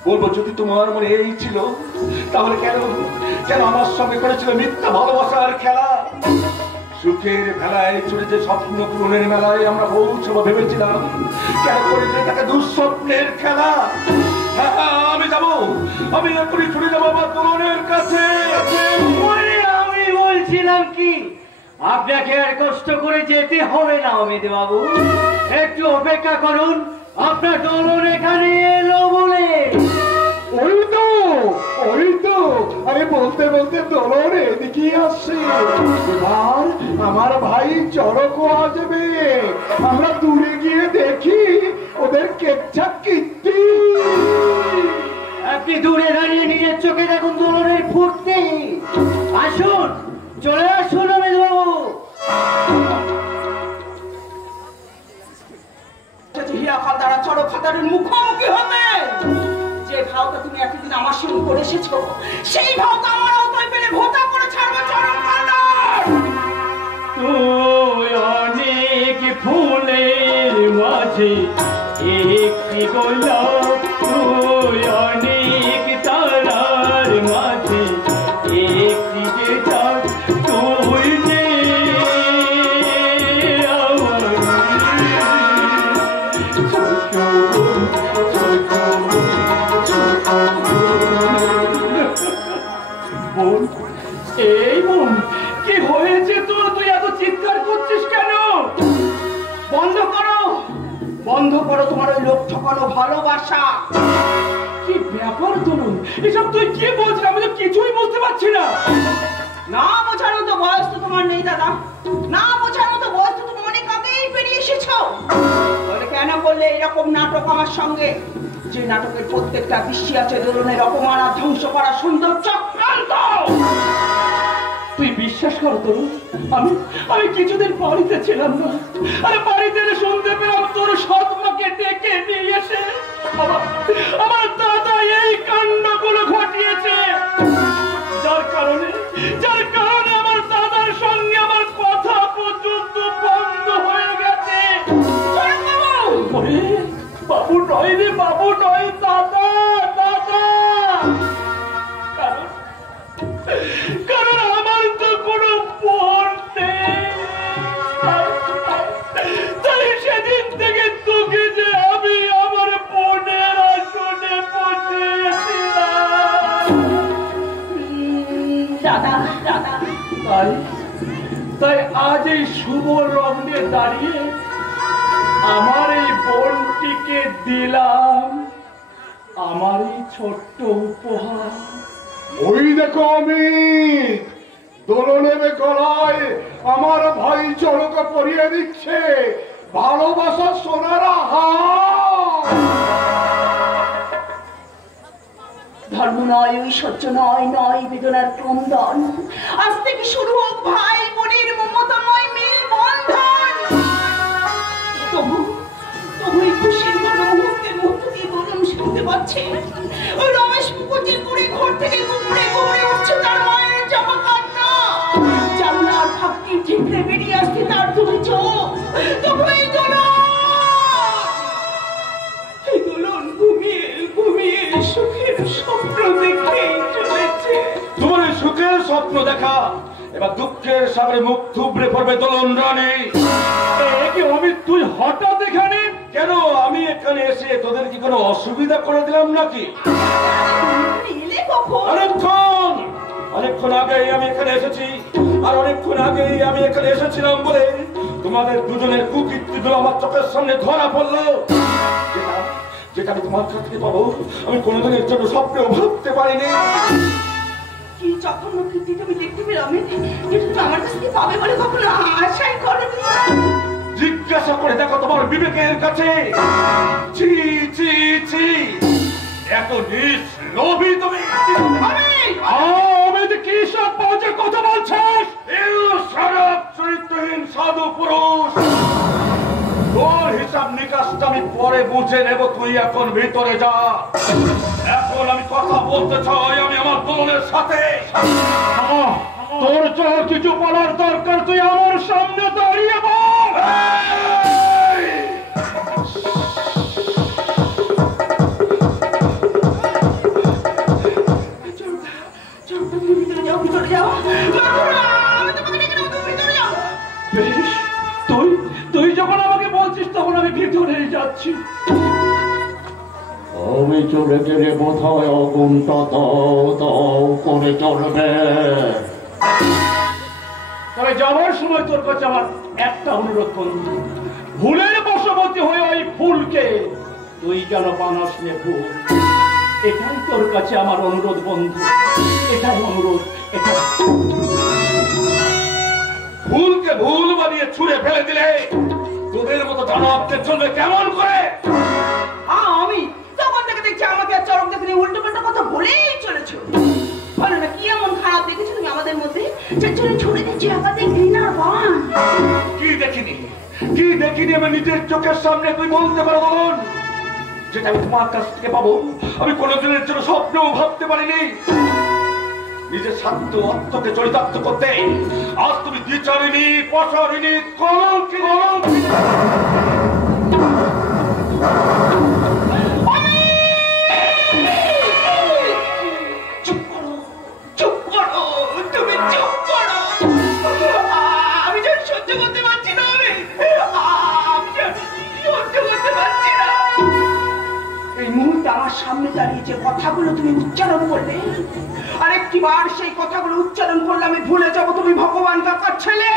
বলবো যদি তোমার মনে এই ছিল, তাহলে কেন আমার সঙ্গে করেছিল মিথ্যা ভালোবাসার খেলা? সুখের মেলায় চলে যে স্বপ্ন পূরণের মেলায় আমরা পৌঁছবো ভেবেছিলাম, কেন করেছিল তাকে দুঃস্বপ্নের খেলা? আমি এখনই ছুটে যাবো আমার দোলনের কাছে। আমি বলছিলাম কি, আপনাকে আর কষ্ট করে যেতে হবে না অমিত বাবু, একটু অপেক্ষা করুন। আপনার দোলন এখানে এলো বলে। ওই তো আরে বলতে বলতে দোলন এদিকে আসছে। এবার আমার ভাই চরকও আসবে, আমরা দূরে গিয়ে দেখি ওদের কেচ্ছা কীর্তি। আপনি দূরে দাঁড়িয়ে নিজের চোখে দেখুন দোলনের ফুটতে। আসুন, চলে আসুন অমিত বাবু। হীরা খাতারা চরক খাতারের মুখোমুখি হবে। যে ভাওটা তুমি এতদিন আমার সঙ্গে করে এসেছো, সেই ভাওটা আমার আওতায় পেলে ভোতা করে ছাড়বো চরক খাতার। তুই অনেক ফুলের মাঝে একটি গোলাপ তুই অনেক তারার মাঝে একটি যে চাঁদ তুই যে বোন, এই বোন কি হয়েছে তোর? তুই এত চিৎকার করছিস কেন? বন্ধ করো, বন্ধ করো তোমার ওই লোক ঠকানো ভালোবাসা। কি ব্যাপার তরুণ, এসব তুই কি বলছিস? আমি তো কিছুই বুঝতে পারছি না। না বোঝার মতো বয়স তো তোমার নেই দাদা, না বোঝার মতো বয়স তো তুমি অনেক আগেই পেরিয়ে এসেছো। তাহলে কেন করলে এরকম নাটক আমার সঙ্গে? যে নাটকের প্রত্যেকটা দৃশ্যে আছে দোলনের অপমান আর ধ্বংস করা সুন্দর চক্রান্ত। তুই বিশ্বাস কর তরুণ, আমি কিছুদিন বাড়িতে ছিলাম না। আরে বাড়িতে শুনতে পেলাম তোর সৎ মাকে ডেকে নিয়ে এসে আমার দাদা এই কাণ্ডগুলো ঘটিয়েছে, যার কারণে আমার দাদার সঙ্গে আমার কথা পর্যন্ত বন্ধ হয়ে গেছে। বাবু নয় রে, বাবু নয়, দাদা দাদা। কারণ আমার তো কোনো বোন নেই, তাই সেদিন থেকে তোকে যে আমি আমার বোনের আসনে বসেছিলাম। দাদা দাদা, তাই আজ এই শুভ লগ্নে দাঁড়িয়ে আমার এই বোনটিকে দিলাম আমার এই ছোট্ট উপহার। ওই দেখো আমি দোলনের গলায় আমার ভাই চরক পরিয়ে দিচ্ছে ভালোবাসা সোনারা হার। ধর্ম নয়, ঐশ্বর্য নয়, নয় বেদনার ক্রন্দন। আজ থেকে শুরু হোক ভাই বোনের মমতাময় মিল বন্ধন। তবু এই খুশির কোনো মুহূর্তের মধ্য দিয়ে বললাম শুনতে পাচ্ছে ওই রমেশ মুখর্জির করে ঘর থেকে ঘুরে উঠছে তার মায়ের জামা কান্না। জানলার ফাঁকি ঠিকরে বেরিয়ে আসছে তার দুটি চোখ। তবু এই দোলন ঘুমিয়ে সুখের স্বপ্ন দেখে চলেছে। তোমার সুখের স্বপ্ন দেখা এবার দুঃখের সাগরে মুখ থুবড়ে পড়বে দোলন রানী। তুই হঠাৎ এখানে কেন? আমি এখানে এসে তোদের কি কোনো অসুবিধা করে দিলাম নাকি? অনেকক্ষণ আগেই আমি এখানে এসেছি, আর অনেকক্ষণ আগেই আমি এখানে এসেছিলাম বলে তোমাদের দুজনের কুকীর্তিগুলো আমার চোখের সামনে ধরা পড়লো। যেটা আমি তোমার কাছ থেকে পাবো আমি কোনোদিনের জন্য স্বপ্নেও ভাবতে পারিনি। কি জঘন্য কীর্তি তুমি দেখতে পেলাম, কিন্তু আমার কাছ থেকে পাবে বলে কখনো আশাই করনি। জিজ্ঞাসা করে দেখো তোমার বিবেকের কাছে। ছি ছি ছি, এত নির্লোভী তুমি। আমি কি সব বাজে কথা বলছিস? খারাপ চরিত্রহীন সাধু পুরুষ, তোর হিসাব নিকাশটা আমি পরে বুঝে নেব। তুই এখন ভিতরে যা। এখন আমি কথা বলতে চাই আমি আমার দোলনের সাথে। তোর যা কিছু বলার দরকার তুই আমার সামনে দাঁড়িয়ে বল। বেশ, তুই যখন আমাকে বলছিস তখন আমি ভিতরে যাচ্ছি। আমি চলে গেলে বোধহয় অগুনটা দাও করে চলবে। তবে যাওয়ার সময় তোর কাছে আমার একটা অনুরোধ বন্ধু, ভুলের বশবর্তী হয়ে ওই ফুলকে তুই যেন বানাস নে ভুল। এটাই তোর কাছে আমার অনুরোধ বন্ধু, এটাই অনুরোধ। ভুলকে ভুল বানিয়ে ছুঁড়ে ফেলে দিলে তোদের মতো দানবদের চলবে কেমন করে? আমি তখন থেকে দেখছি আমাকে আর চরক দেখে উল্টো পাল্টা কথা বলেই চলেছো। বলো না কি এমন খারাপ দেখেছো তুমি আমাদের মধ্যে যে ছুড়ে দিচ্ছি আমাদের ঘৃণার বান? কি দেখিনি আমি নিজের চোখের সামনে? তুই বলতে পারো বলুন, যেটা আমি তোমার কাছ থেকে পাবো আমি কোনোদিনের জন্য স্বপ্নেও ভাবতে পারিনি। নিজের স্বার্থ অর্থকে চরিতার্থ করতে আজ তুমি দ্বিচারিণী, পশারিণী, কলঙ্কিনী। সামনে দাঁড়িয়ে যে কথাগুলো তুমি উচ্চারণ করবে, আরেকটিবার সেই কথাগুলো উচ্চারণ করলে আমি ভুলে যাব তুমি ভগবান কাকার ছেলে,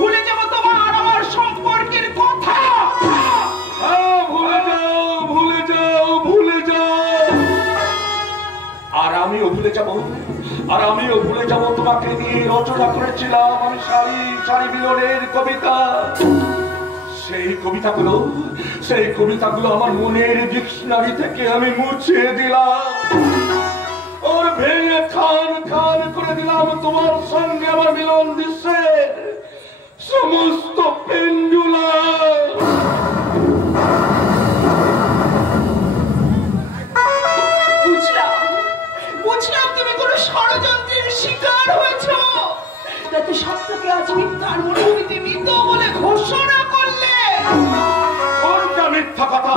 ভুলে যাব তোমার আমার সম্পর্কের কথা। ভুলে যাও, ভুলে যাও, ভুলে যাও। আর আমিও ভুলে যাব, আর আমিও ভুলে যাব তোমাকে নিয়ে রচনা করেছিলাম আমি সারি সারি মিলনের কবিতা। সেই কবিতাগুলো আমার মনের ডিকশনারি থেকে আমি মুছে দিলাম, ওর ভেঙে খান খান করে দিলাম তোমার সঙ্গে আমার মিলন দৃশ্যের সমস্ত পেন্ডুলাম। বুঝলাম তুমি কোনো ষড়যন্ত্রের শিকার হয়েছ, যাতে সত্যকে আজ মিথ্যার মরুভূমিতে মৃত বলে ঘোষণা করলে। কোনটা মিথ্যা কথা?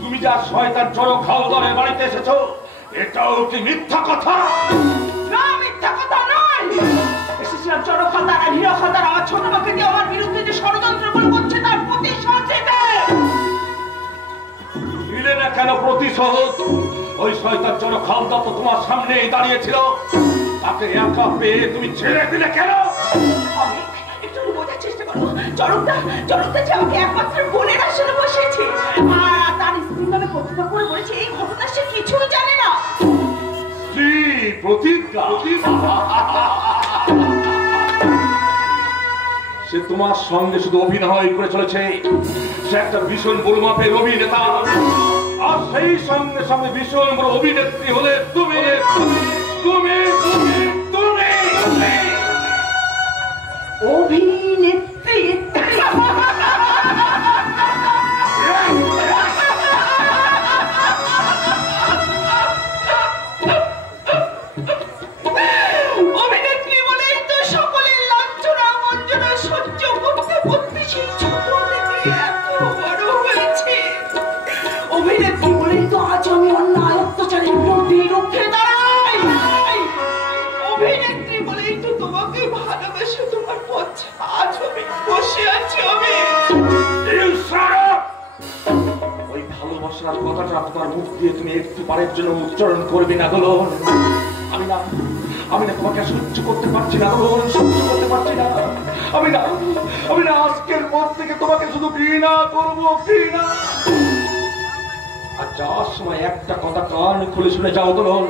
তুমি যা শয়তান চড়ো খাওদারের বাড়িতে এসেছো, এটাও কি মিথ্যা কথা? না, মিথ্যা কথা নয়। এসেছিলাম চড়ো খাতার আর হিরো খাতার আমার ছোট মাকে দিয়ে আমার বিরুদ্ধে যে ষড়যন্ত্রগুলো করছে তার প্রতিশোধ নিতে। নিলে না কেন প্রতিশোধ? ওই শয়তান চড়ো খাওদা তো তোমার সামনেই দাঁড়িয়েছিল, তাকে একা পেয়ে তুমি ছেড়ে দিলে কেন? একটু বোঝার চেষ্টা করো, চরকদা যে আমাকে একমাত্র বোনের আসলে বসেছে, আর তার স্ত্রী নামে প্রতিজ্ঞা করে বলেছে এই ঘটনা সে কিছুই জানে না। প্রতিজ্ঞা? সে তোমার সঙ্গে শুধু অভিনয় করে চলেছে, সে একটা ভীষণ বড় মাপের অভিনেতা, আর সেই সঙ্গে সঙ্গে ভীষণ বড় অভিনেত্রী হলে তুমি তুমি তুমি তুমি অভিনেত্রী। অভিনেত্রী বলেই তো সকলের লাঞ্ছনা বঞ্চনা সহ্য করতে করতে সেই ছোট থেকে এত বড় হয়েছে। অভিনেত্রী বলেই তো আজ আমি অন্যায় অত্যাচারের বিরুদ্ধে রুখে দাঁড়াই। অভিনেত্রী বলেই তো তোমাকে ভালোবেসে তোমার পথে আজ আমি বসে আছি। ওই ভালোবাসার কথাটা তোমার মুখ দিয়ে তুমি একটু পারের জন্য উচ্চারণ করবে না দোলন। আমি না তোমাকে সহ্য করতে পারছি না দোলন, সহ্য করতে পারছি না। আমি না আজকের পর থেকে তোমাকে শুধু ঘৃণা করবো, ঘৃণা। আর যাওয়ার সময় একটা কথা কান খুলে শুনে যাও দোলন,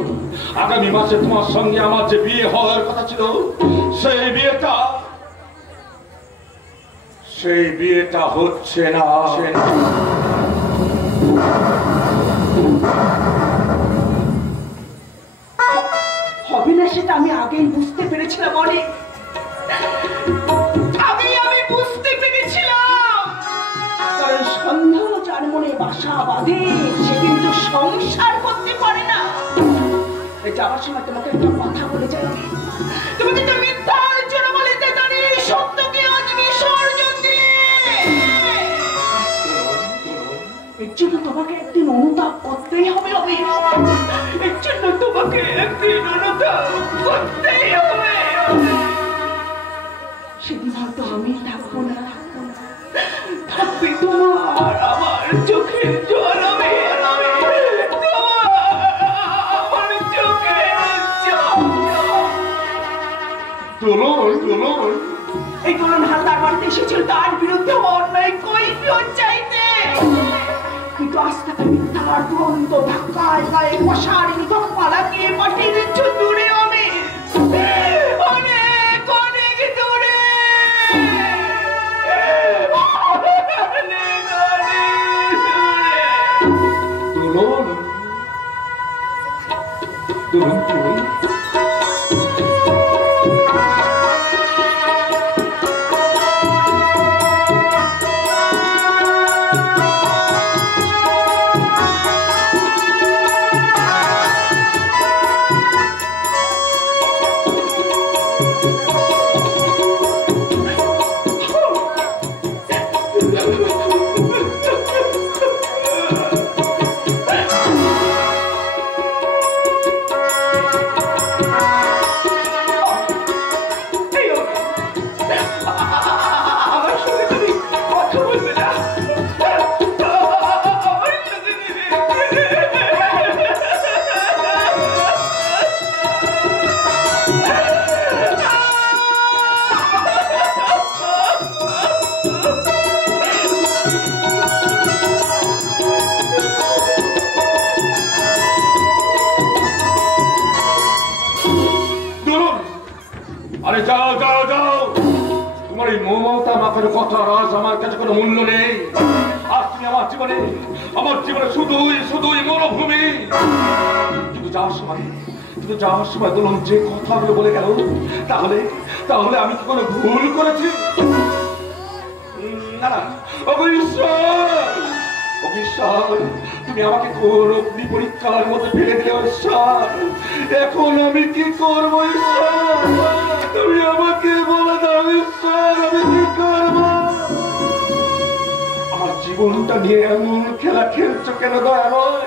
আগামী মাসে তোমার সঙ্গে আমার যে বিয়ে হওয়ার কথা ছিল, সেই বিয়েটা হচ্ছে না। হবে না সেটা আমি আগেই বুঝতে পেরেছিলাম, অনেক আগেই আমি বুঝতে পেরেছিলাম। কারণ সন্দেহ যার মনে বাসা বাঁধে সে কিন্তু সংসার করতে পারে না। যাওয়ার সময় তোমাকে একটা কথা বলে যাই, তুমি কিন্তু মিথ্যার জন্য বলিতে জানি সত্যকে আজ বিসর্জন দিলে। এর জন্য তোমাকে একদিন অনুতাপ করতেই হবে। এর জন্য তোমাকে একদিন অনুতাপ করতেই হবে। সেদিন হয়তো আমি থাকবো না, থাকবে তোমার আমার চোখের জল। এই দোলন হালদার বাড়িতে এসেছিল তার বিরুদ্ধে অন্যায় কৈফিয়ত চাইতে, কিন্তু আজ তাকে মিথ্যার দুরন্ত ধাক্কায় গায়ে মশারি ধক্কা লাগিয়ে পাঠিয়ে দিচ্ছ দূরে, অনেক অনেক অনেক দূরে। মাখের কথা আজ আমার কাছে কোনো মূল্য নেই। আজ তুমি আমার জীবনে শুধুই মরুভূমি। কিন্তু যাওয়ার সময় বলুন যে কথাগুলো বলে গেল, তাহলে আমি কি কোনো ভুল করেছি? না, অবিশ্বাস, তুমি আমাকে কোন অগ্নি পরীক্ষার মধ্যে ফেলে দিলে ঈশ্বর। এখন আমি কি করবো ঈশ্বর? তুমি আমাকে বলে দাও ঈশ্বর, আমি কি করবো? আমার জীবনটা নিয়ে এমন খেলা খেলছো কেন দয়াময়?